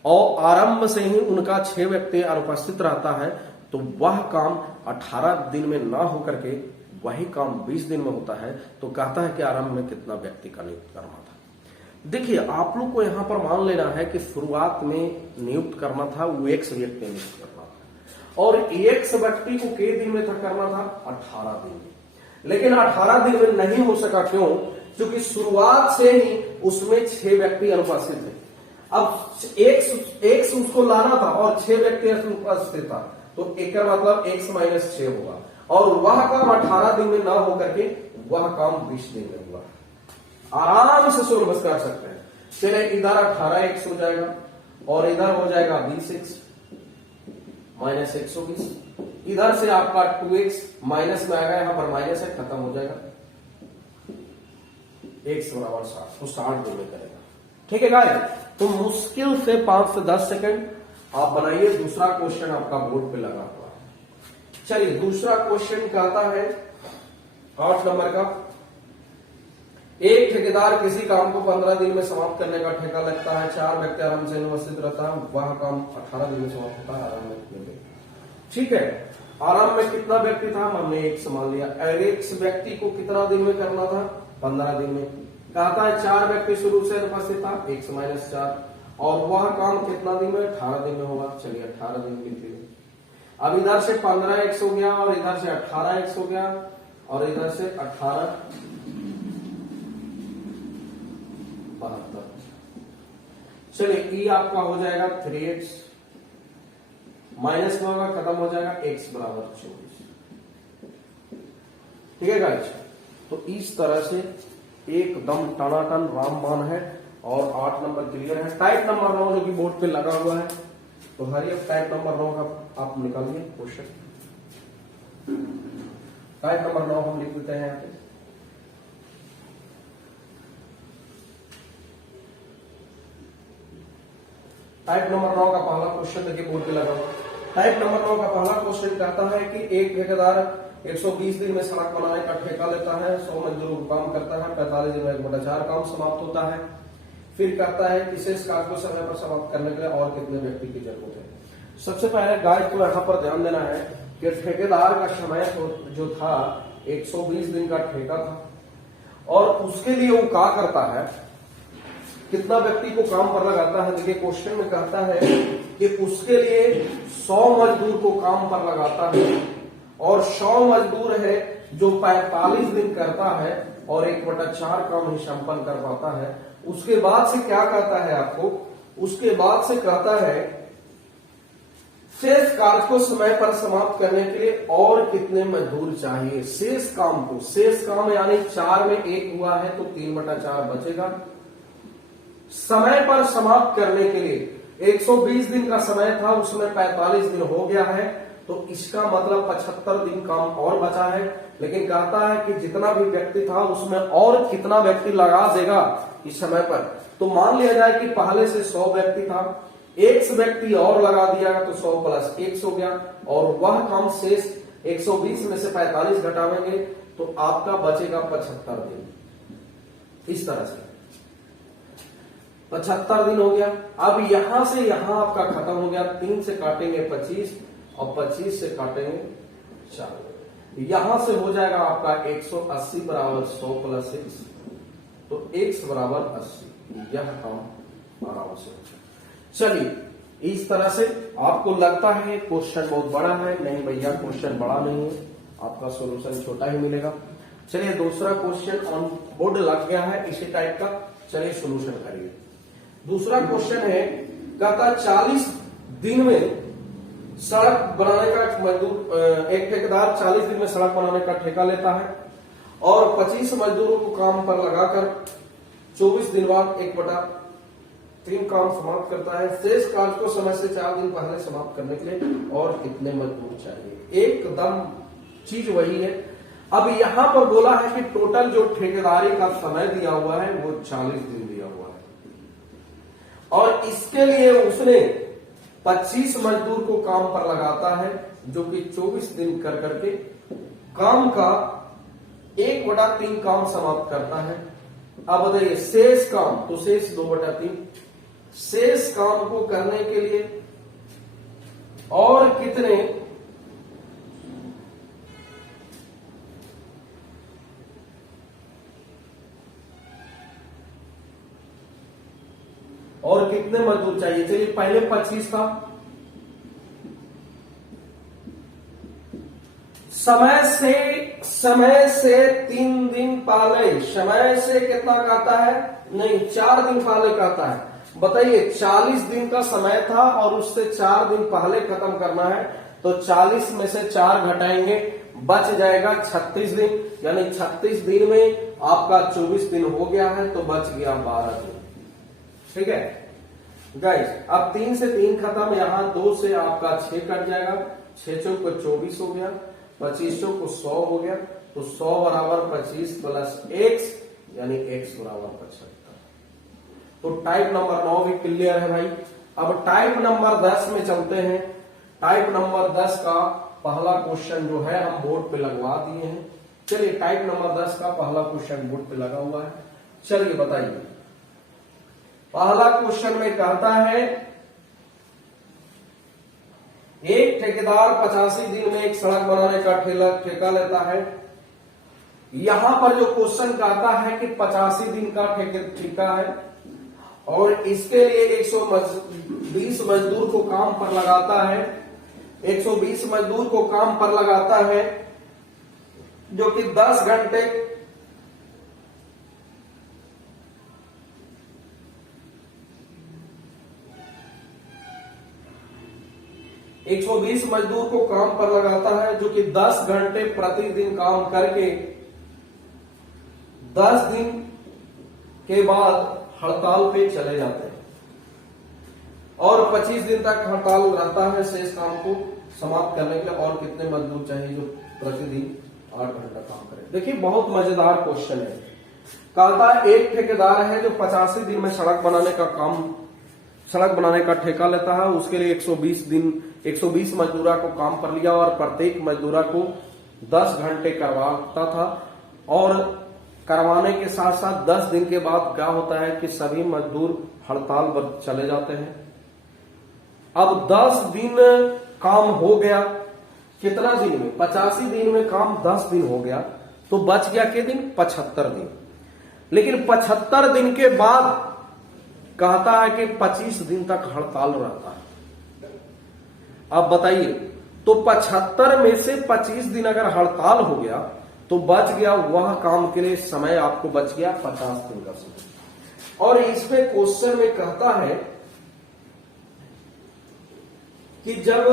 और आरंभ से ही उनका 6 व्यक्ति अनुपस्थित रहता है, तो वह काम 18 दिन में ना होकर के वही काम 20 दिन में होता है, तो कहता है कि आरंभ में कितना व्यक्ति का नियुक्त करना था। देखिए आप लोग को यहां पर मान लेना है कि शुरुआत में नियुक्त करना था वो x व्यक्ति नियुक्त करना था और x व्यक्ति को कितने दिन में था करना था? 18 दिन में। लेकिन 18 दिन में नहीं हो सका, क्यों? क्योंकि शुरुआत से ही उसमें 6 व्यक्ति अनुपस्थित थे। अब x उसको लाना था और 6 व्यक्ति अनुपस्थित था, तो एक का मतलब x माइनस 6 होगा और वह काम 18 दिन में ना होकर के वह काम 20 दिन में हुआ। आराम से सोल्व कर सकते हैं। चले इधर 18x हो जाएगा और इधर हो जाएगा 20x माइनस 120। इधर से आपका 2x माइनस में आएगा, यहां पर माइनस है, खत्म हो जाएगा। x बराबर 60, तो 60 दिन में करेगा। ठीक है गाइस, तो मुश्किल से 5 से 10 सेकंड आप बनाइए। दूसरा क्वेश्चन आपका बोर्ड पे लगा हुआ है। चलिए दूसरा क्वेश्चन कहता है 8 नंबर का, एक ठेकेदार किसी काम को 15 दिन में समाप्त करने का ठेका लगता है, 4 व्यक्ति आराम से उपस्थित रहता है, वह काम 18 दिन में समाप्त होता है, आराम में कितने व्यक्ति। ठीक है, आराम में कितना व्यक्ति था, हमने एक मान लिया। एक व्यक्ति को कितना दिन में करना था, 15 दिन में। कहता है 4 व्यक्ति शुरू से उपस्थित था, 1 माइनस 4, और वह काम कितना दिन में, 18 दिन में होगा। चलिए 18 दिन लिख दिए। अब इधर से 15x हो गया और इधर से 18x हो गया और इधर से 18 72। चलिए ई आपका हो जाएगा 3x, माइनस में होगा, खत्म हो जाएगा x बराबर 24। ठीक है गाइस, तो इस तरह से एकदम टनाटन रामबाण है और 8 नंबर क्लियर है। टाइप नंबर 9 जो कि बोर्ड पे लगा हुआ है, तो हरिए टाइप नंबर 9 का आप निकालिए क्वेश्चन। टाइप नंबर 9 हम लिख देते हैं यहाँ पे। टाइप नंबर 9 का पहला क्वेश्चन देखिए बोर्ड पे लगा हुआ। टाइप नंबर 9 का पहला क्वेश्चन कहता है कि एक ठेकेदार 120 दिन में सड़क बनाने का ठेका लेता है, 100 मजदूरों को काम करता है, 45 दिन में 1/4 काम समाप्त होता है। फिर कहता है कि शेष कार्य को समय पर समाप्त करने के लिए और कितने व्यक्ति की जरूरत है। सबसे पहले गाइड को यहाँ पर ध्यान देना है कि ठेकेदार का समय जो था 120 दिन का ठेका था, और उसके लिए वो क्या करता है, कितना व्यक्ति को काम पर लगाता है। देखिए क्वेश्चन में कहता है कि उसके लिए 100 मजदूर को काम पर लगाता है, और 100 मजदूर है जो 45 दिन करता है और 1/4 काम ही संपन्न कर पाता है। उसके बाद से क्या कहता है आपको, उसके बाद से कहता है शेष कार्य को समय पर समाप्त करने के लिए और कितने मजदूर चाहिए। शेष काम को, शेष काम यानी 4 में 1 हुआ है तो 3/4 बचेगा। समय पर समाप्त करने के लिए 120 दिन का समय था, उसमें 45 दिन हो गया है, तो इसका मतलब 75 दिन काम और बचा है। लेकिन कहता है कि जितना भी व्यक्ति था उसमें और कितना व्यक्ति लगा देगा इस समय पर। तो मान लिया जाए कि पहले से 100 व्यक्ति था, 1 व्यक्ति और लगा दिया तो 100 + 1 हो गया, और वह काम शेष 120 में से 45 घटावेंगे तो आपका बचेगा 75 दिन। इस तरह से 75 दिन हो गया। अब यहां से यहां आपका खत्म हो गया, 3 से काटेंगे 25 और 25 से काटेंगे 4, यहां से हो जाएगा आपका 180 बराबर 100 + 6, तो x बराबर 80। यह काम आराम से हो जाए। चलिए इस तरह से आपको लगता है क्वेश्चन बहुत बड़ा है, नहीं भैया क्वेश्चन बड़ा नहीं है, आपका सॉल्यूशन छोटा ही मिलेगा। चलिए दूसरा क्वेश्चन ऑन बोर्ड लग गया है इसी टाइप का, चलिए सॉल्यूशन करिए। दूसरा क्वेश्चन है, कहता 40 दिन में सड़क बनाने का मजदूर, एक ठेकेदार 40 दिन में सड़क बनाने का ठेका लेता है और 25 मजदूरों को काम पर लगाकर 24 दिन बाद 1/3 काम समाप्त करता है। शेष कार्य को समय से 4 दिन पहले समाप्त करने के लिए और कितने मजदूर चाहिए। एकदम चीज वही है। अब यहां पर बोला है कि टोटल जो ठेकेदारी का समय दिया हुआ है वो 40 दिन दिया हुआ है, और इसके लिए उसने 25 मजदूर को काम पर लगाता है जो कि 24 दिन कर करके काम का 1/3 काम समाप्त करता है। अब बताइए शेष काम, तो शेष 2/3। शेष काम को करने के लिए और कितने मजदूर चाहिए। चलिए पहले 25 था, समय से 3 दिन पहले, समय से कितना कहता है, नहीं 4 दिन पहले कहता है। बताइए 40 दिन का समय था और उससे 4 दिन पहले खत्म करना है, तो 40 में से 4 घटाएंगे, बच जाएगा 36 दिन, यानी 36 दिन में आपका 24 दिन हो गया है तो बच गया 12 दिन। ठीक है गाइस, अब 3 से 3 खत्म, यहां 2 से आपका 6 कट जाएगा, 6 चौक को 24 हो गया, 25 को 100 हो गया, तो 100 बराबर 25 + x यानी x बराबर 75। तो टाइप नंबर 9 भी क्लियर है भाई। अब टाइप नंबर 10 में चलते हैं। टाइप नंबर 10 का पहला क्वेश्चन जो है हम बोर्ड पे लगवा दिए हैं। चलिए टाइप नंबर 10 का पहला क्वेश्चन बोर्ड पे लगा हुआ है। चलिए बताइए, पहला क्वेश्चन में कहता है एक ठेकेदार 85 दिन में एक सड़क बनाने का ठेका लेता है। यहां पर जो क्वेश्चन कहता है कि 85 दिन का ठेका है और इसके लिए 120 मजदूर को काम पर लगाता है। 120 मजदूर को काम पर लगाता है जो कि 10 घंटे 120 मजदूर को काम पर लगाता है जो कि 10 घंटे प्रतिदिन काम करके 10 दिन के बाद हड़ताल पे चले जाते हैं और 25 दिन तक हड़ताल रहता है शेष काम को समाप्त करने के लिए। और कितने मजदूर चाहिए जो प्रतिदिन 8 घंटा काम करें। देखिए बहुत मजेदार क्वेश्चन है। कहता है एक ठेकेदार है जो 85 दिन में सड़क बनाने का ठेका लेता है। उसके लिए 120 मजदूरा को काम पर लिया और प्रत्येक मजदूरा को 10 घंटे करवाता था और करवाने के साथ साथ 10 दिन के बाद क्या होता है कि सभी मजदूर हड़ताल पर चले जाते हैं। अब 10 दिन काम हो गया, कितना दिन में? 85 दिन में काम 10 दिन हो गया तो बच गया के दिन? 75 दिन। लेकिन 75 दिन के बाद कहता है कि 25 दिन तक हड़ताल रहता है। अब बताइए, तो 75 में से 25 दिन अगर हड़ताल हो गया तो बच गया वह काम के लिए समय, आपको बच गया 50 दिन का समय। और इसमें क्वेश्चन में कहता है कि जब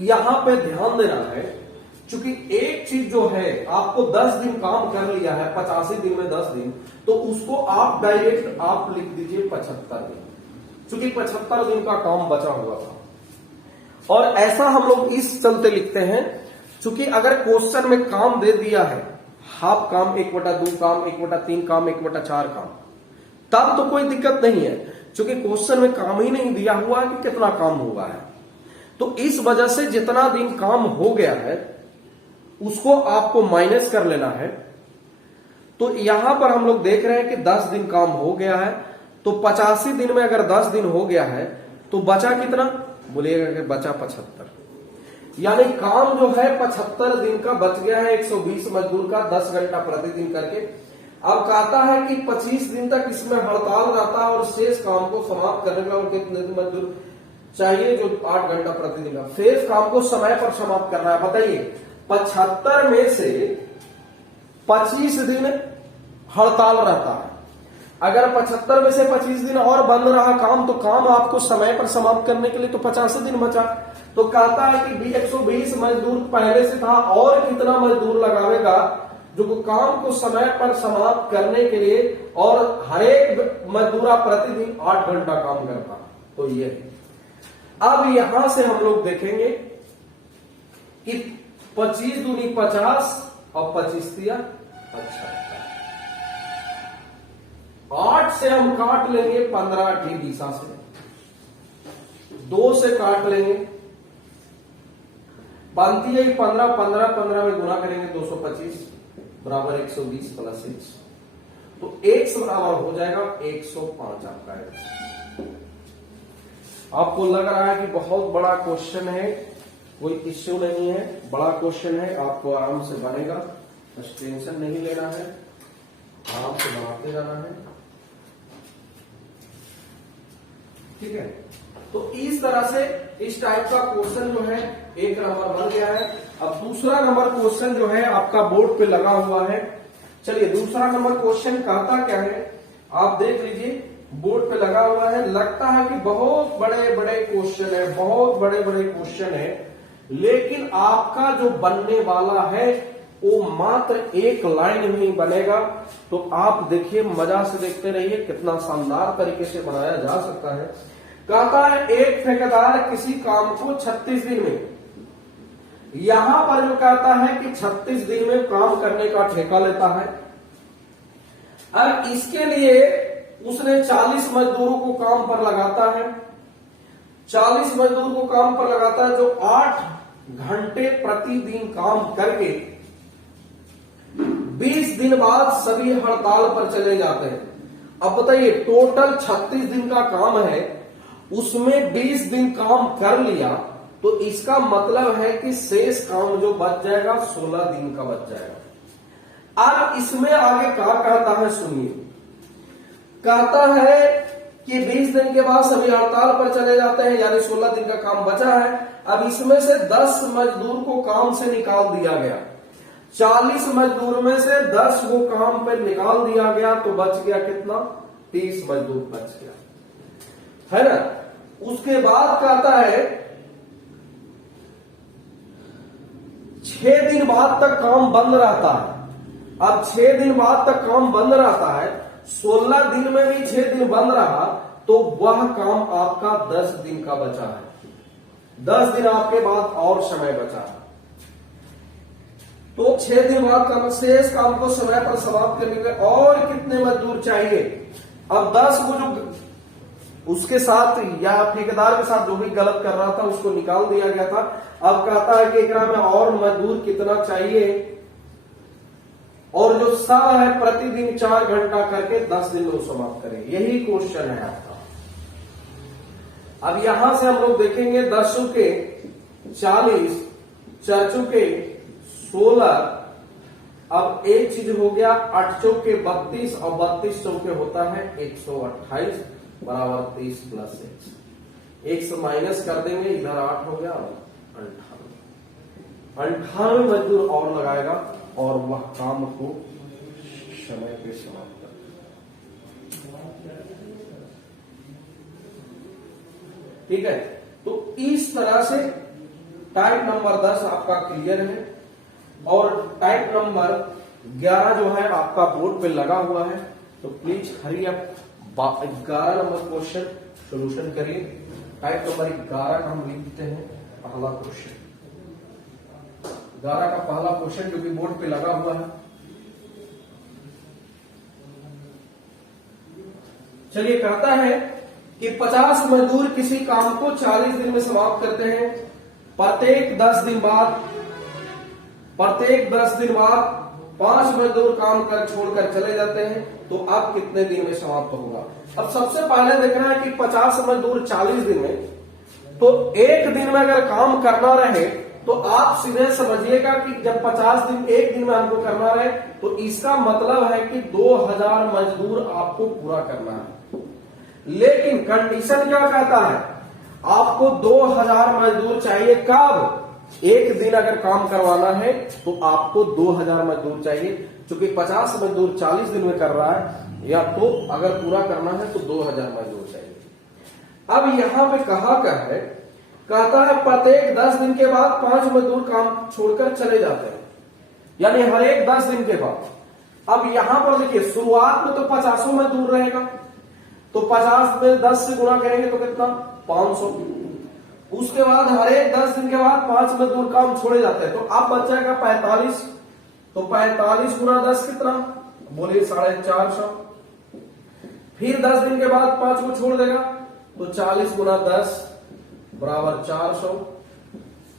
यहां पे ध्यान देना है, क्योंकि एक चीज जो है आपको 10 दिन काम कर लिया है 85 दिन में 10 दिन, तो उसको आप डायरेक्ट आप लिख दीजिए 75 दिन, क्योंकि 75 दिन का काम बचा हुआ था। और ऐसा हम लोग इस चलते लिखते हैं क्योंकि अगर क्वेश्चन में काम दे दिया है हाफ काम, 1/2 काम, 1/3 काम, 1/4 काम, तब तो कोई दिक्कत नहीं है, क्योंकि क्वेश्चन में काम ही नहीं दिया हुआ है कि कितना काम हुआ है। तो इस वजह से जितना दिन काम हो गया है उसको आपको माइनस कर लेना है। तो यहां पर हम लोग देख रहे हैं कि 10 दिन काम हो गया है, तो 85 दिन में अगर 10 दिन हो गया है तो बचा कितना? बोलिएगा कि बचा 75। यानी काम जो है 75 दिन का बच गया है 120 मजदूर का 10 घंटा प्रतिदिन करके। अब कहता है कि 25 दिन तक इसमें हड़ताल रहता है और शेष काम को समाप्त करने के लिए कितने मजदूर चाहिए जो 8 घंटा प्रतिदिन का शेष काम को समय पर समाप्त करना है। बताइए 75 में से 25 दिन हड़ताल रहता है, अगर 75 में से 25 दिन और बंद रहा काम तो काम आपको समय पर समाप्त करने के लिए तो 85 दिन बचा। तो कहता है कि 120 मजदूर पहले से था और कितना मजदूर लगावेगा जो काम को समय पर समाप्त करने के लिए, और हर एक मजदूरा प्रतिदिन 8 घंटा काम करता। तो ये अब यहां से हम लोग देखेंगे कि 25 दूनी 50 और 25 दिया 75। 8 से हम काट लेंगे 15 की दिशा से, 2 से काट लेंगे, बनती है 15, 15 में गुना करेंगे 225 बराबर 120 प्लस 1, तो x बराबर हो जाएगा 105 आपका x। आपको लग रहा है कि बहुत बड़ा क्वेश्चन है, कोई इश्यू नहीं है, बड़ा क्वेश्चन है, आपको आराम से बनेगा, बस टेंशन नहीं लेना है, आराम से बनाते जाना है, ठीक है। तो इस तरह से इस टाइप का क्वेश्चन जो है 1 नंबर बन गया है। अब दूसरा नंबर क्वेश्चन जो है आपका बोर्ड पे लगा हुआ है। चलिए दूसरा नंबर क्वेश्चन कहता क्या है आप देख लीजिए, बोर्ड पे लगा हुआ है। लगता है कि बहुत बड़े बड़े क्वेश्चन है, बहुत बड़े बड़े क्वेश्चन है, लेकिन आपका जो बनने वाला है वो मात्र 1 लाइन में ही बनेगा। तो आप देखिए, मजा से देखते रहिए, कितना शानदार तरीके से बनाया जा सकता है। कहता है एक ठेकेदार किसी काम को 36 दिन में, यहां पर जो कहता है कि 36 दिन में काम करने का ठेका लेता है। अब इसके लिए उसने 40 मजदूरों को काम पर लगाता है। 40 मजदूर को काम पर लगाता है जो 8 घंटे प्रतिदिन काम करके 20 दिन बाद सभी हड़ताल पर चले जाते हैं। अब बताइए, टोटल 36 दिन का काम है, उसमें 20 दिन काम कर लिया, तो इसका मतलब है कि शेष काम जो बच जाएगा 16 दिन का बच जाएगा। अब इसमें आगे क्या कहता है सुनिए, कहता है कि 20 दिन के बाद सभी हड़ताल पर चले जाते हैं, यानी 16 दिन का काम बचा है। अब इसमें से 10 मजदूर को काम से निकाल दिया गया, 40 मजदूर में से 10 को काम पे निकाल दिया गया, तो बच गया कितना? 30 मजदूर बच गया, है ना। उसके बाद कहता है 6 दिन बाद तक काम बंद रहता है। अब 6 दिन बाद तक काम बंद रहता है, 16 दिन में भी 6 दिन बंद रहा, तो वह काम आपका 10 दिन का बचा है। 10 दिन आपके बाद और समय बचा है, तो 6 दिन बाद का शेष काम को समय पर समाप्त करने के और कितने मजदूर चाहिए? अब 10 को जो उसके साथ या ठेकेदार के साथ जो भी गलत कर रहा था उसको निकाल दिया गया था। अब कहता है कि एकरा में और मजदूर कितना चाहिए, और जो सा है प्रतिदिन 4 घंटा करके 10 दिन में समाप्त करें। यही क्वेश्चन है आपका। अब यहां से हम लोग देखेंगे 10 के 40, 4 के 16। अब एक चीज हो गया, 8 चौके 32 और 32 चौके होता है 128 बराबर 30 प्लस 1 से माइनस कर देंगे, इधर 8 हो गया, 98 मजदूर और लगाएगा और वह काम को समय पे समाप्त कर देगा। ठीक है, तो इस तरह से टाइप नंबर 10 आपका क्लियर है, और टाइप नंबर 11 जो है आपका बोर्ड पे लगा हुआ है, तो please hurry up 11 number question solution करिए। टाइप नंबर 11 का हम लिखते हैं पहला क्वेश्चन। 11 का पहला क्वेश्चन जो कि बोर्ड पे लगा हुआ है, चलिए कहता है कि 50 मजदूर किसी काम को 40 दिन में समाप्त करते हैं। प्रत्येक 10 दिन बाद 5 मजदूर काम कर छोड़कर चले जाते हैं, तो अब कितने दिन में समाप्त होगा? अब सबसे पहले देखना है कि 50 मजदूर 40 दिन में, तो एक दिन में अगर काम करना रहे तो आप सीधे समझिएगा कि जब 50 दिन एक दिन में हमको करना रहे, तो इसका मतलब है कि 2000 मजदूर आपको पूरा करना है। लेकिन कंडीशन क्या कहता है? आपको 2000 मजदूर चाहिए कब? एक दिन अगर काम करवाना है तो आपको 2000 मजदूर चाहिए, क्योंकि 50 मजदूर 40 दिन में कर रहा है, या तो अगर पूरा करना है तो 2000 मजदूर चाहिए। अब यहां पे कहा क्या है, कहता है प्रत्येक 10 दिन के बाद 5 मजदूर काम छोड़कर चले जाते हैं, यानी हर एक 10 दिन के बाद। अब यहां पर देखिए, शुरुआत में तो 50 मजदूर रहेगा, तो 50 में 10 से गुणा करेंगे तो कितना? 500। उसके बाद हर एक 10 दिन के बाद 5 मजदूर काम छोड़े जाते हैं, तो अब बच जाएगा 45। तो 45 गुना 10 कितना? बोलिए 450। फिर 10 दिन के बाद 5 को छोड़ देगा, तो 40 गुना 10 बराबर 400।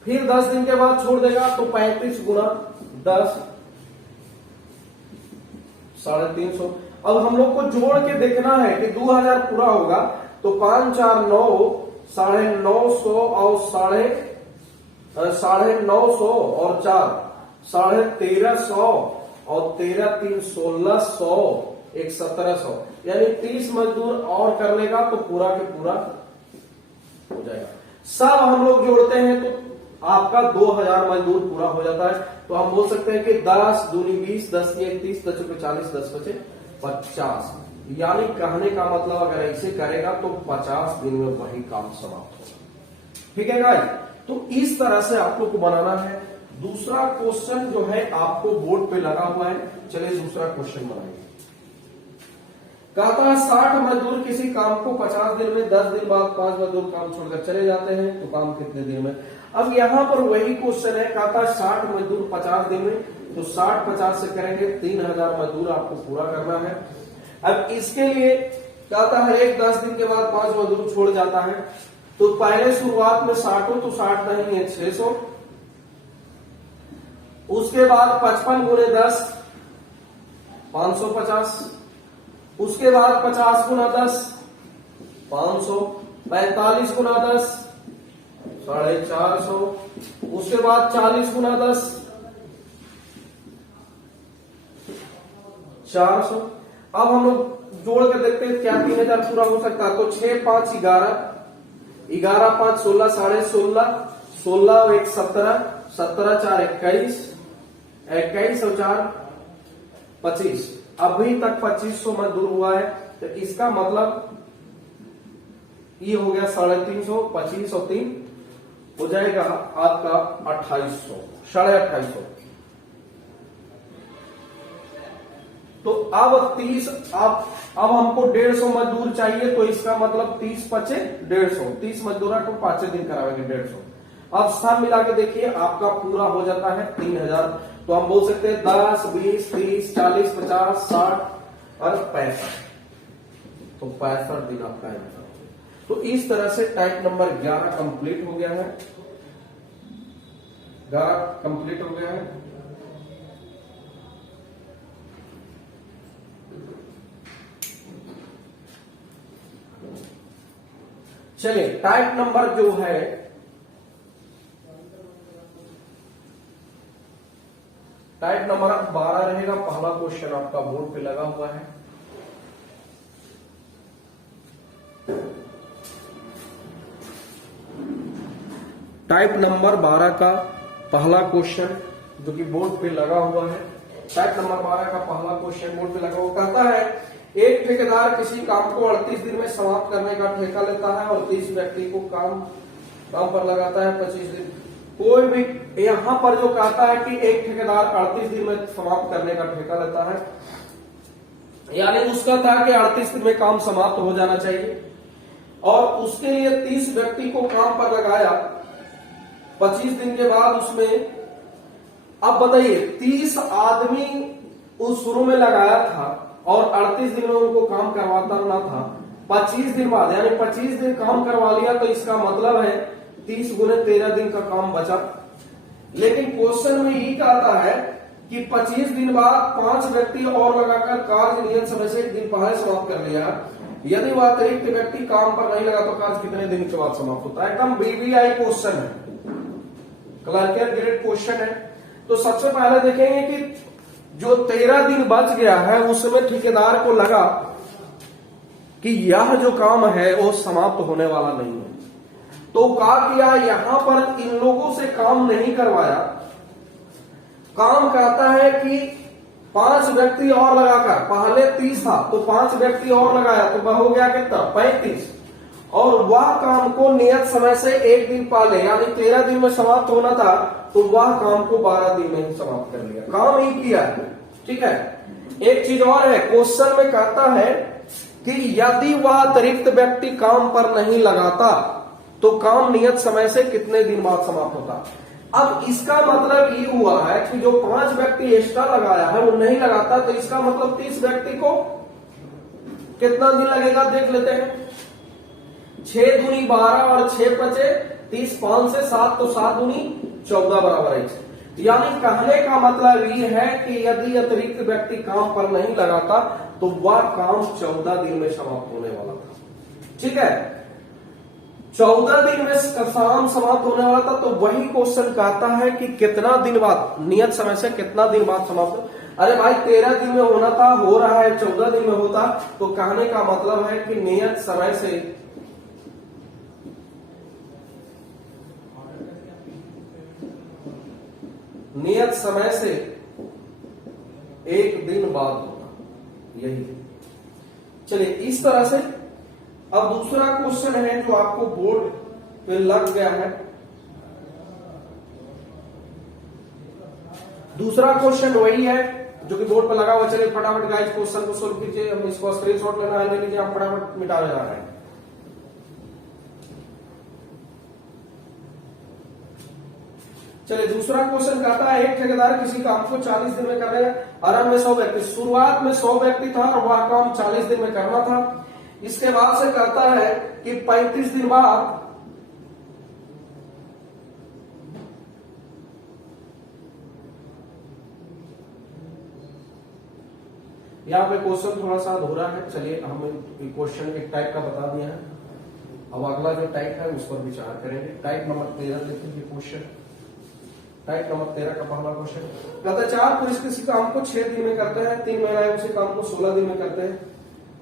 फिर 10 दिन के बाद छोड़ देगा, तो 35 गुना 10 350। अब हम लोग को जोड़ के देखना है कि 2000 पूरा होगा, तो 5 4 9 950 और 950 और 4 1350 और 13 3 1600 एक 1700, यानी 30 मजदूर और कर लेगा तो पूरा के पूरा हो जाएगा। सब हम लोग जोड़ते हैं तो आपका 2000 मजदूर पूरा हो जाता है। तो हम बोल सकते हैं कि 10 दूनी 20, 10 की 30, 10 रुपये 40, 10 बचे 50। यानी कहने का मतलब अगर ऐसे करेगा तो 50 दिन में वही काम समाप्त होगा। ठीक है गाइस, तो इस तरह से आप लोग को बनाना है। दूसरा क्वेश्चन जो है आपको बोर्ड पे लगा हुआ है, चलिए दूसरा क्वेश्चन बनाएंगे। कहता है 60 मजदूर किसी काम को 50 दिन में, 10 दिन बाद 5 मजदूर काम छोड़कर चले जाते हैं, तो काम कितने दिन में? अब यहां पर वही क्वेश्चन है, कहता है 60 मजदूर 50 दिन में, तो 60 50 से करेंगे 3000 मजदूर आपको पूरा करना है। अब इसके लिए कहता है एक 10 दिन के बाद 5 मजदूर छोड़ जाता है, तो पहले शुरुआत में 60 हो तो 60 नहीं है 600। उसके बाद 55 गुणे 10 550। उसके बाद 50 गुना 10 500। 45 गुना 10 450। उसके बाद 40 गुना 10 400। अब हम लोग जोड़ कर देखते हैं क्या 3000 पूरा हो सकता है। तो 6 5 11, 11 5 16, 16.5, 16 और 1 17, 17 4 21, 21 और 4 25। अभी तक 2500 मजदूर हुआ है। तो इसका मतलब ये हो गया 350, 25 और 3 हो जाएगा आपका 2800, 2850। तो अब 30, अब हमको 150 मजदूर चाहिए। तो इसका मतलब 30 पचे 150, 30 मजदूर को 5 दिन करावेंगे 150। अब सब मिला के देखिए आपका पूरा हो जाता है 3000। तो हम बोल सकते हैं 10 20 30 40 50 60 और 65। तो 65 दिन आपका है। तो इस तरह से टाइप नंबर 11 कंप्लीट हो गया है। 11 कंप्लीट हो गया है। चलिए टाइप नंबर जो है टाइप नंबर 12 रहेगा। पहला क्वेश्चन आपका बोर्ड पे लगा हुआ है। टाइप नंबर 12 का पहला क्वेश्चन जो कि बोर्ड पे लगा हुआ है। टाइप नंबर 12 का पहला क्वेश्चन बोर्ड पे लगा हुआ कहता है एक ठेकेदार किसी काम को 38 दिन में समाप्त करने का ठेका लेता है और 30 व्यक्ति को काम पर लगाता है 25 दिन। कोई भी यहां पर जो कहता है कि एक ठेकेदार 38 दिन में समाप्त करने का ठेका लेता है, यानी उसका था कि 38 दिन में काम समाप्त हो जाना चाहिए और उसके लिए 30 व्यक्ति को काम पर लगाया 25 दिन के बाद उसमें। अब बताइए 30 आदमी उस शुरू में लगाया था और 38 दिन में उनको काम करवाता ना था। 25 दिन बाद यानी 25 दिन काम करवा लिया तो इसका मतलब है 30 गुने 13 दिन का काम बचा। लेकिन क्वेश्चन में ये कहता है कि 25 दिन बाद 5 व्यक्ति और लगाकर कार्य नियत समय से 1 दिन पहले समाप्त कर लिया। यदि वह अतिरिक्त व्यक्ति काम पर नहीं लगा तो कार्य कितने दिन के बाद समाप्त होता है। एकदम बीबीआई क्वेश्चन है, क्लर्कियल ग्रेड क्वेश्चन है। तो सबसे पहले देखेंगे कि जो 13 दिन बच गया है उसमें ठेकेदार को लगा कि यह जो काम है वो समाप्त होने वाला नहीं है। तो क्या किया, यहां पर इन लोगों से काम नहीं करवाया। काम कहता है कि 5 व्यक्ति और लगाकर, पहले 30 था तो 5 व्यक्ति और लगाया तो वह हो गया कितना 35। और वह काम को नियत समय से 1 दिन पहले यानी 13 दिन में समाप्त होना था तो वह काम को 12 दिन में ही समाप्त कर लिया। काम ही किया है। ठीक है। एक चीज और है, क्वेश्चन में कहता है कि यदि वह अतिरिक्त व्यक्ति काम पर नहीं लगाता तो काम नियत समय से कितने दिन बाद समाप्त होता। अब इसका मतलब ये हुआ है कि जो 5 व्यक्ति एक्स्ट्रा लगाया है वो नहीं लगाता तो इसका मतलब 30 व्यक्ति को कितना दिन लगेगा देख लेते हैं। 6 दूनी 12 और 6 बचे 30, 5 से 7 तो 7 दूनी 14 बराबर है। यानी कहने का मतलब ये है कि यदि अतिरिक्त व्यक्ति काम पर नहीं लगाता तो वह काम 14 दिन में समाप्त होने वाला था। ठीक है, 14 दिन में काम समाप्त होने वाला था। तो वही क्वेश्चन कहता है कि कितना दिन बाद, नियत समय से कितना दिन बाद समाप्त। अरे भाई 13 दिन में होना था, हो रहा है 14 दिन में होता। तो कहने का मतलब है कि नियत समय से नियत समय से 1 दिन बाद होगा, यही। चलिए इस तरह से अब दूसरा क्वेश्चन है जो आपको बोर्ड पे लग गया है। दूसरा क्वेश्चन वही है जो कि बोर्ड पे लगा हुआ। चलिए फटाफट गाइस क्वेश्चन को सोल्व कीजिए। हम इसको स्क्रीनशॉट लेना है, ले लीजिए, हम फटाफट मिटाने जा रहे हैं। चलिए दूसरा क्वेश्चन कहता है एक ठेकेदार किसी काम को 40 दिन में कर रहे हैं। आरंभ में 100 व्यक्ति, शुरुआत में 100 व्यक्ति था और वह काम 40 दिन में करना था। इसके बाद से कहता है कि 35 दिन बाद यहाँ पे क्वेश्चन थोड़ा सा अधूरा है, चलिए हम क्वेश्चन एक टाइप का बता दिया है। अब अगला जो टाइप है उस पर विचार करेंगे। टाइप नंबर 13 देखेंगे क्वेश्चन। टाइप नंबर 13 का पहला क्वेश्चन कहता है 4 पुरुष किसी काम को 6 दिन में करते हैं, 3 महिलाएं उसी काम को 16 दिन में करते हैं,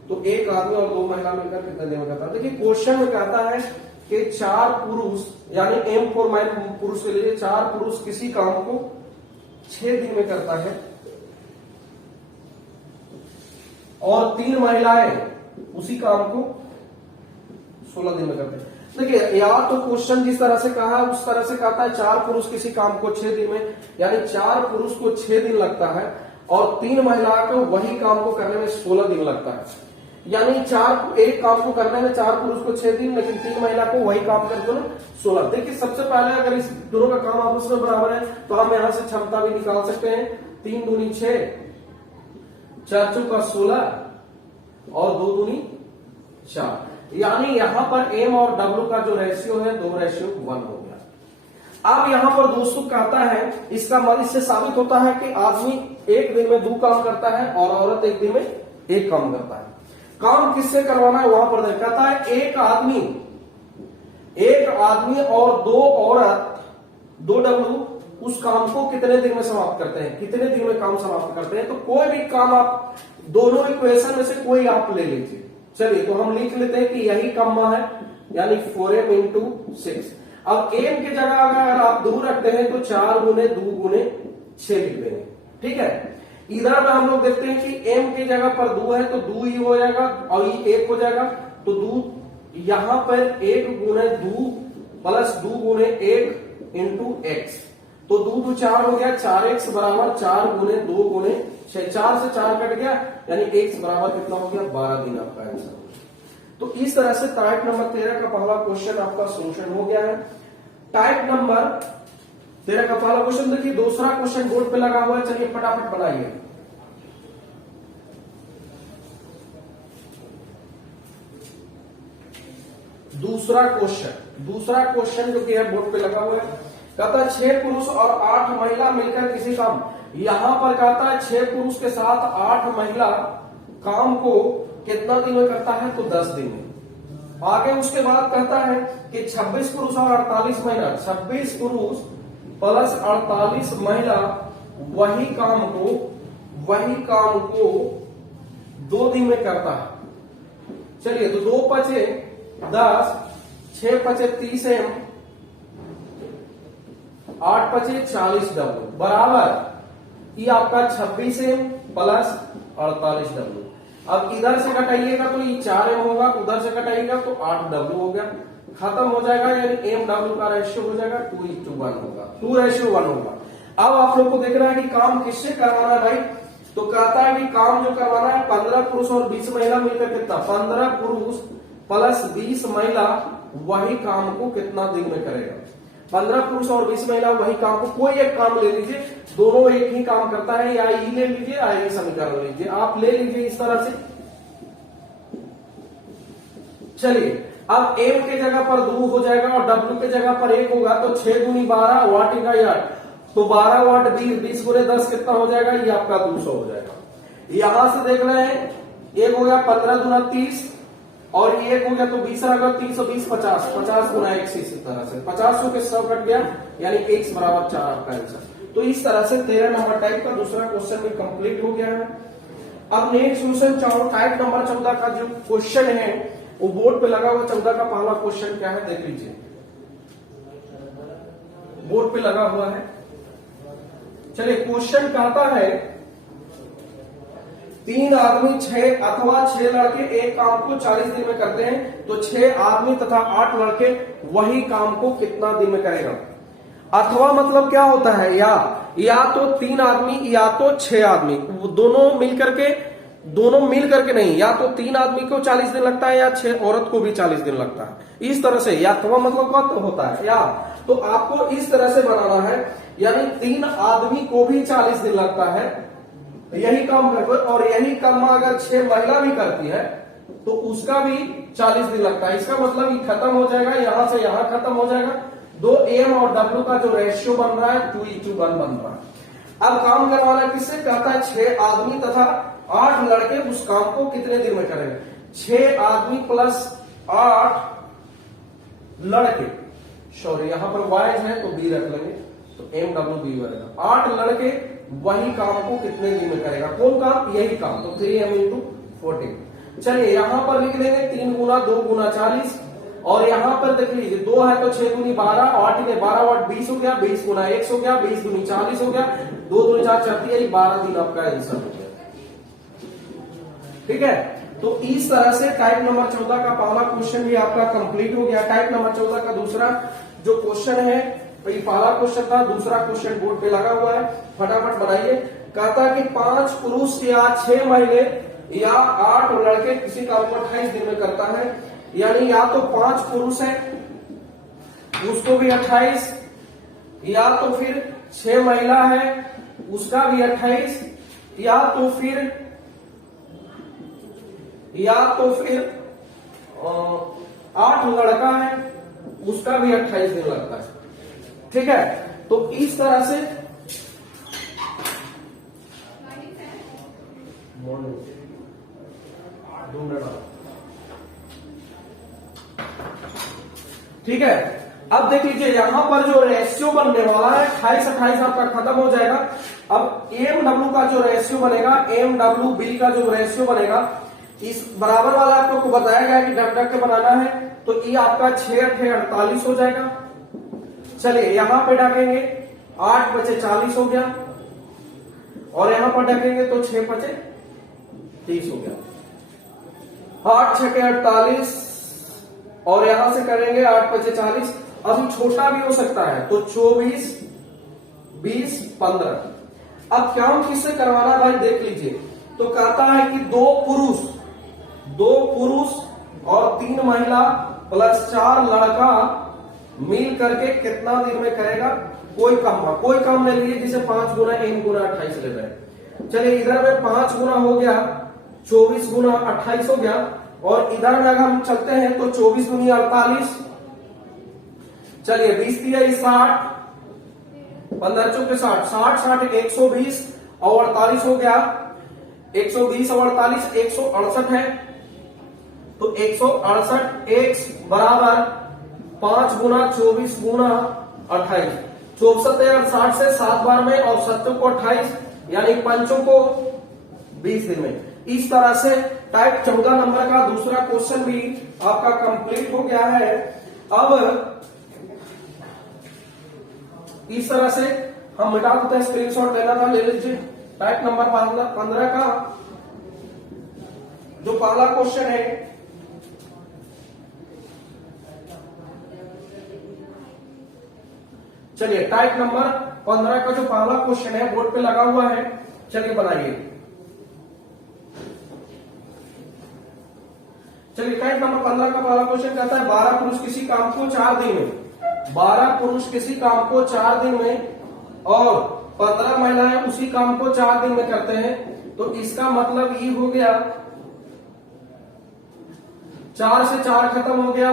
तो एक आदमी और 2 महिला मिलकर कितने दिन में करता है। देखिए क्वेश्चन में कहता है कि 4 पुरुष यानी एम फॉर मैन पुरुष के लिए 4 पुरुष किसी काम को 6 दिन में करता है और 3 महिलाएं उसी काम को 16 दिन में करते हैं। देखिए या तो क्वेश्चन जिस तरह से कहा है उस तरह से कहता है 4 पुरुष किसी काम को 6 दिन में, यानी 4 पुरुष को 6 दिन लगता है और 3 महिला को वही काम को करने में 16 दिन लगता है। यानी एक काम को करने में 4 पुरुष को 6 दिन, लेकिन 3 महिला को वही काम करते हैं 16। देखिए सबसे पहले अगर इस दोनों का काम आपस में बराबर है तो हम यहां से क्षमता भी निकाल सकते हैं। 3 दूनी 6, 4 चौका 16 और 2 दूनी 4, यानी यहां पर एम और डब्ल्यू का जो रेशियो है 2:1 हो गया। अब यहां पर दोस्तों कहता है इसका मतलब इससे साबित होता है कि आदमी एक दिन में 2 काम करता है और औरत एक दिन में 1 काम करता है। काम किससे करवाना है वहां पर कहता है एक आदमी और 2 औरत 2W उस काम को कितने दिन में समाप्त करते हैं, कितने दिन में काम समाप्त करते हैं। तो कोई भी काम आप दोनों इक्वेशन में से कोई आप ले लीजिए। चलिए तो हम लिख लेते हैं कि यही कम्मा है, यानी 4m into 6। अब m की जगह अगर आप 2 रखते हैं तो 4 गुने 2 गुने 6 लिख देंगे, ठीक है। इधर में हम लोग देखते हैं कि m की जगह पर 2 है तो 2 ही हो जाएगा और ये 1 हो जाएगा, तो 2 यहां पर 1 गुने 2 प्लस 2 गुने 1 इंटू x, तो 2 2 4 हो गया, 4x बराबर 4 गुने 2 गुने 6, 4 से 4 कट गया, यानी x बराबर कितना हो गया 12 दिन आपका आंसर। तो इस तरह से टाइप नंबर 13 का पहला क्वेश्चन आपका सोल्यूशन हो गया है। टाइप नंबर 13 का पहला क्वेश्चन देखिए, दूसरा क्वेश्चन बोर्ड पे लगा हुआ है, चलिए फटाफट बनाइए। दूसरा क्वेश्चन जो कि है बोर्ड पे लगा हुआ है, कहता है 6 पुरुष और 8 महिला मिलकर किसी काम, यहां पर कहता है 6 पुरुष के साथ 8 महिला काम को कितना दिन में करता है, तो 10 दिन में। आगे उसके बाद कहता है कि 26 पुरुष और 48 महिला, 26 पुरुष प्लस 48 महिला वही काम को 2 दिन में करता है। चलिए तो 2 पचे 10, 6 पचे 30m, 8 पचे 40W बराबर ये आपका 26m प्लस 48W। अब इधर से घटाइएगा तो ये 4m होगा, उधर से घटाइएगा तो 8W हो गया, खत्म हो जाएगा, यानी एम डब्ल्यू का रेशियो हो जाएगा 2:1 होगा, 2:1 होगा। अब आप लोग को देख रहा है कि काम किससे करवाना है भाई, तो कहता है कि काम जो करवाना है 15 पुरुष और 20 महिला मिलकर कितना, 15 पुरुष प्लस 20 महिला वही काम को कितना दिन में करेगा। 15 पुरुष और 20 महिला वही काम को, कोई एक काम ले लीजिए, दोनों एक ही काम करता है, या ई ले लीजिए या ये समीकरण लीजिए, आप ले लीजिए इस तरह से। चलिए अब m के जगह पर 2 हो जाएगा और w के जगह पर 1 होगा, तो 6 दूनी 12 वाट का यार, तो 12 वाट 20 गुने 10 कितना हो जाएगा, ये आपका 200 हो जाएगा। यहां से देख रहे हैं 1 हो गया 15 दूना 30 और ये 1 हो गया, तो 20 अगर 320 50, 50 गुना 1 इसी तरह से 50 के 100 कट गया, यानी x बराबर 4 आपका आंसर। तो इस तरह से 13 नंबर टाइप का दूसरा क्वेश्चन भी कंप्लीट हो गया है। अब नेक्स्ट क्वेश्चन टाइप नंबर 14 का जो क्वेश्चन है वो बोर्ड पे लगा हुआ, 14 का पहला क्वेश्चन क्या है देख लीजिए, बोर्ड पे लगा हुआ है। चलिए क्वेश्चन कहता है 3 आदमी 6 अथवा 6 लड़के एक काम को 40 दिन में करते हैं, तो 6 आदमी तथा 8 लड़के वही काम को कितना दिन में करेगा। अथवा मतलब क्या होता है, या तो 3 आदमी या तो 6 आदमी, दोनों मिल करके नहीं, या तो 3 आदमी को 40 दिन लगता है या 6 औरत को भी 40 दिन लगता है। इस तरह से या अथवा मतलब क्या होता है, या तो आपको इस तरह से बनाना है, यानी 3 आदमी को भी 40 दिन लगता है यही काम करके, और यही काम अगर 6 महिला भी करती है तो उसका भी 40 दिन लगता है। इसका मतलब ये खत्म हो जाएगा, यहां से यहां खत्म हो जाएगा। 2m और w का जो रेशियो बन रहा है 2:1 बन रहा है। अब काम करवाना किससे, कहता है 6 आदमी तथा 8 लड़के उस काम को कितने दिन में करेंगे? 6 आदमी प्लस 8 लड़के, सॉरी यहां पर वाइज है तो बी रख लेंगे, तो MWB बनेगा। 8 लड़के वही काम को कितने दिन में करेगा? कौन काम? यही काम। तो 3M इंटू 14। चलिए यहां पर लिख लेंगे 3 गुना 2 गुना 40, और यहां पर देख लीजिए 2 है तो 6 दूनी 12, 8 में 12 8 20 हो गया, 20 गुना 1 हो गया, 20 दूनी 40 हो गया, 2 दूनी 4 34, 12 दिन आपका आंसर हो गया। ठीक है, तो इस तरह से टाइप नंबर 14 का पहला क्वेश्चन भी आपका कंप्लीट हो गया। टाइप नंबर 14 का दूसरा जो क्वेश्चन है, पहला क्वेश्चन था, दूसरा क्वेश्चन बोर्ड पे लगा हुआ है, फटाफट बनाइए। कहता है कि 5 पुरुष या 6 महिला या 8 लड़के किसी काम को 28 दिन में करता है, यानी या तो 5 पुरुष है उसको भी 28, या तो फिर 6 महिला है उसका भी 28, या तो फिर 8 लड़का है उसका भी 28 दिन लगता है। ठीक है, तो इस तरह से ठीक है, अब देख लीजिए यहां पर जो रेशियो बनने वाला है 28-28 आपका खत्म हो जाएगा। अब MW का जो रेशियो बनेगा, MWB का जो रेशियो बनेगा, इस बराबर वाला आप लोग को बताया गया कि ढक ढक के बनाना है, तो ये आपका 6 8 48 हो जाएगा। चलिए यहां पे ढकेंगे 8 बचे 40 हो गया, और यहां पर ढकेंगे तो 6 बचे 30 हो गया। 8 6 48, और यहां से करेंगे 8 बचे 40। अभी छोटा भी हो सकता है तो 24 20 15। अब काम किससे करवाना भाई देख लीजिए, तो कहता है कि 2 पुरुष और 3 महिला प्लस 4 लड़का मिल करके कितना दिन में करेगा? कोई काम ले लीजिए, जिसे 5 गुना n गुना 28 ले रहे हैं। चलिए इधर में 5 गुना हो गया 24 गुना 28 हो गया, और इधर में अगर हम चलते हैं तो 24 गुनी 48, चलिए 20 दिया 60, 15 चौके 60, 60 60 120, और 48 हो गया 120 और 48 168 है, तो 168 x बराबर 5 गुना 24 गुना 28, 64 और 60 से 7 बार में, और 7 को 28, यानी 5 को 20 दिन में। इस तरह से टाइप 14 नंबर का दूसरा क्वेश्चन भी आपका कंप्लीट हो गया है। अब इस तरह से हम मिटा देते हैं, स्क्रीनशॉट लेना था ले लीजिए। टाइप नंबर 15 का जो पहला क्वेश्चन है, चलिए टाइप नंबर 15 का जो पहला क्वेश्चन है बोर्ड पे लगा हुआ है, चलिए बनाइए। चलिए टाइप नंबर 15 का पहला क्वेश्चन कहता है 12 पुरुष किसी काम को 4 दिन में, 12 पुरुष किसी काम को 4 दिन में और 15 महिलाएं उसी काम को 4 दिन में करते हैं, तो इसका मतलब ये हो गया 4 से 4 खत्म हो गया,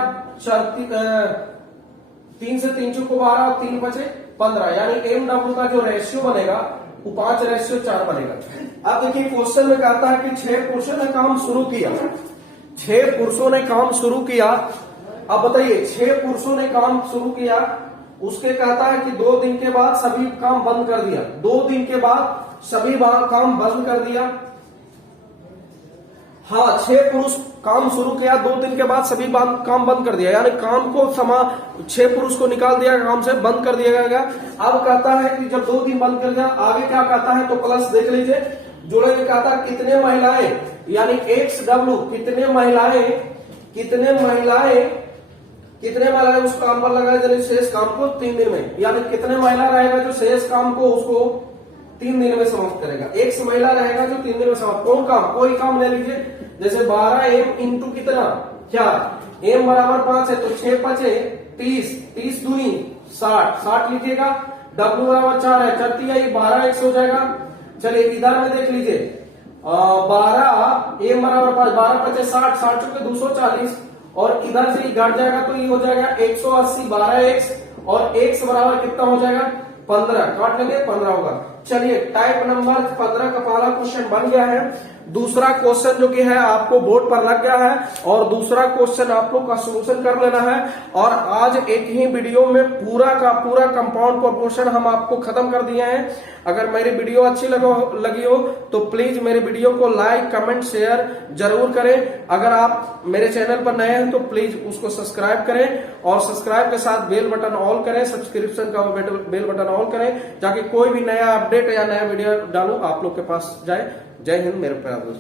3 से 3 चौको 12 और 3 बचे 15, यानी MW का जो रेशियो बनेगा वो 5:4 बनेगा। अब देखिए क्वेश्चन में कहता है कि 6 पुरुषों ने काम शुरू किया, 6 पुरुषों ने काम शुरू किया। अब बताइए 6 पुरुषों ने काम शुरू किया, उसके कहता है कि 2 दिन के बाद सभी काम बंद कर दिया, 2 दिन के बाद सभी काम बंद कर दिया। हाँ, 6 पुरुष काम शुरू किया, 2 दिन के बाद सभी काम बंद कर दिया, यानी काम को 6 पुरुष को निकाल दिया काम से, बंद कर दिया गया। अब कहता है कि जब 2 दिन बंद कर दिया, आगे क्या कहता है तो प्लस देख लीजिए, जुड़े में कहता है कितने महिलाएं, यानी XW कितने महिलाएं उस काम पर लगाए शेष काम को 3 दिन में, यानी कितने महिला रहेगा जो शेष काम को उसको 3 दिन में समाप्त करेगा। X महिला रहेगा जो 3 दिन में समाप्त। कौन काम? कोई काम ले लीजिए, जैसे 12M इंटू कितना 4, M बराबर 5 है तो 6 5 30, 30 दूनी 60, 60 लिखिएगा। W बराबर 4 है, 4 12 X हो जाएगा। चलिए इधर में देख लीजिए 12 M बराबर 5, 12 5 60, 60 चुके 240, और इधर से घट जाएगा तो ये हो जाएगा 180 12X, और X बराबर कितना हो जाएगा 15, काट लेंगे 15 होगा। चलिए टाइप नंबर 15 का पहला क्वेश्चन बन गया है। दूसरा क्वेश्चन जो कि है आपको बोर्ड पर लग गया है और दूसरा क्वेश्चन आप लोग का सोल्यूशन कर लेना है। और आज एक ही वीडियो में पूरा का पूरा कंपाउंड प्रोपोर्शन हम आपको खत्म कर दिए हैं। अगर मेरी वीडियो अच्छी लगी हो तो प्लीज मेरे वीडियो को लाइक कमेंट शेयर जरूर करें। अगर आप मेरे चैनल पर नए हैं तो प्लीज उसको सब्सक्राइब करें और सब्सक्राइब के साथ बेल बटन ऑल करें, सब्सक्रिप्शन का बेल बटन ऑल करें ताकि कोई भी नया अपडेट या नया वीडियो डालूं आप लोग के पास जाए। जय हिंद मेरे प्यारे दोस्तों।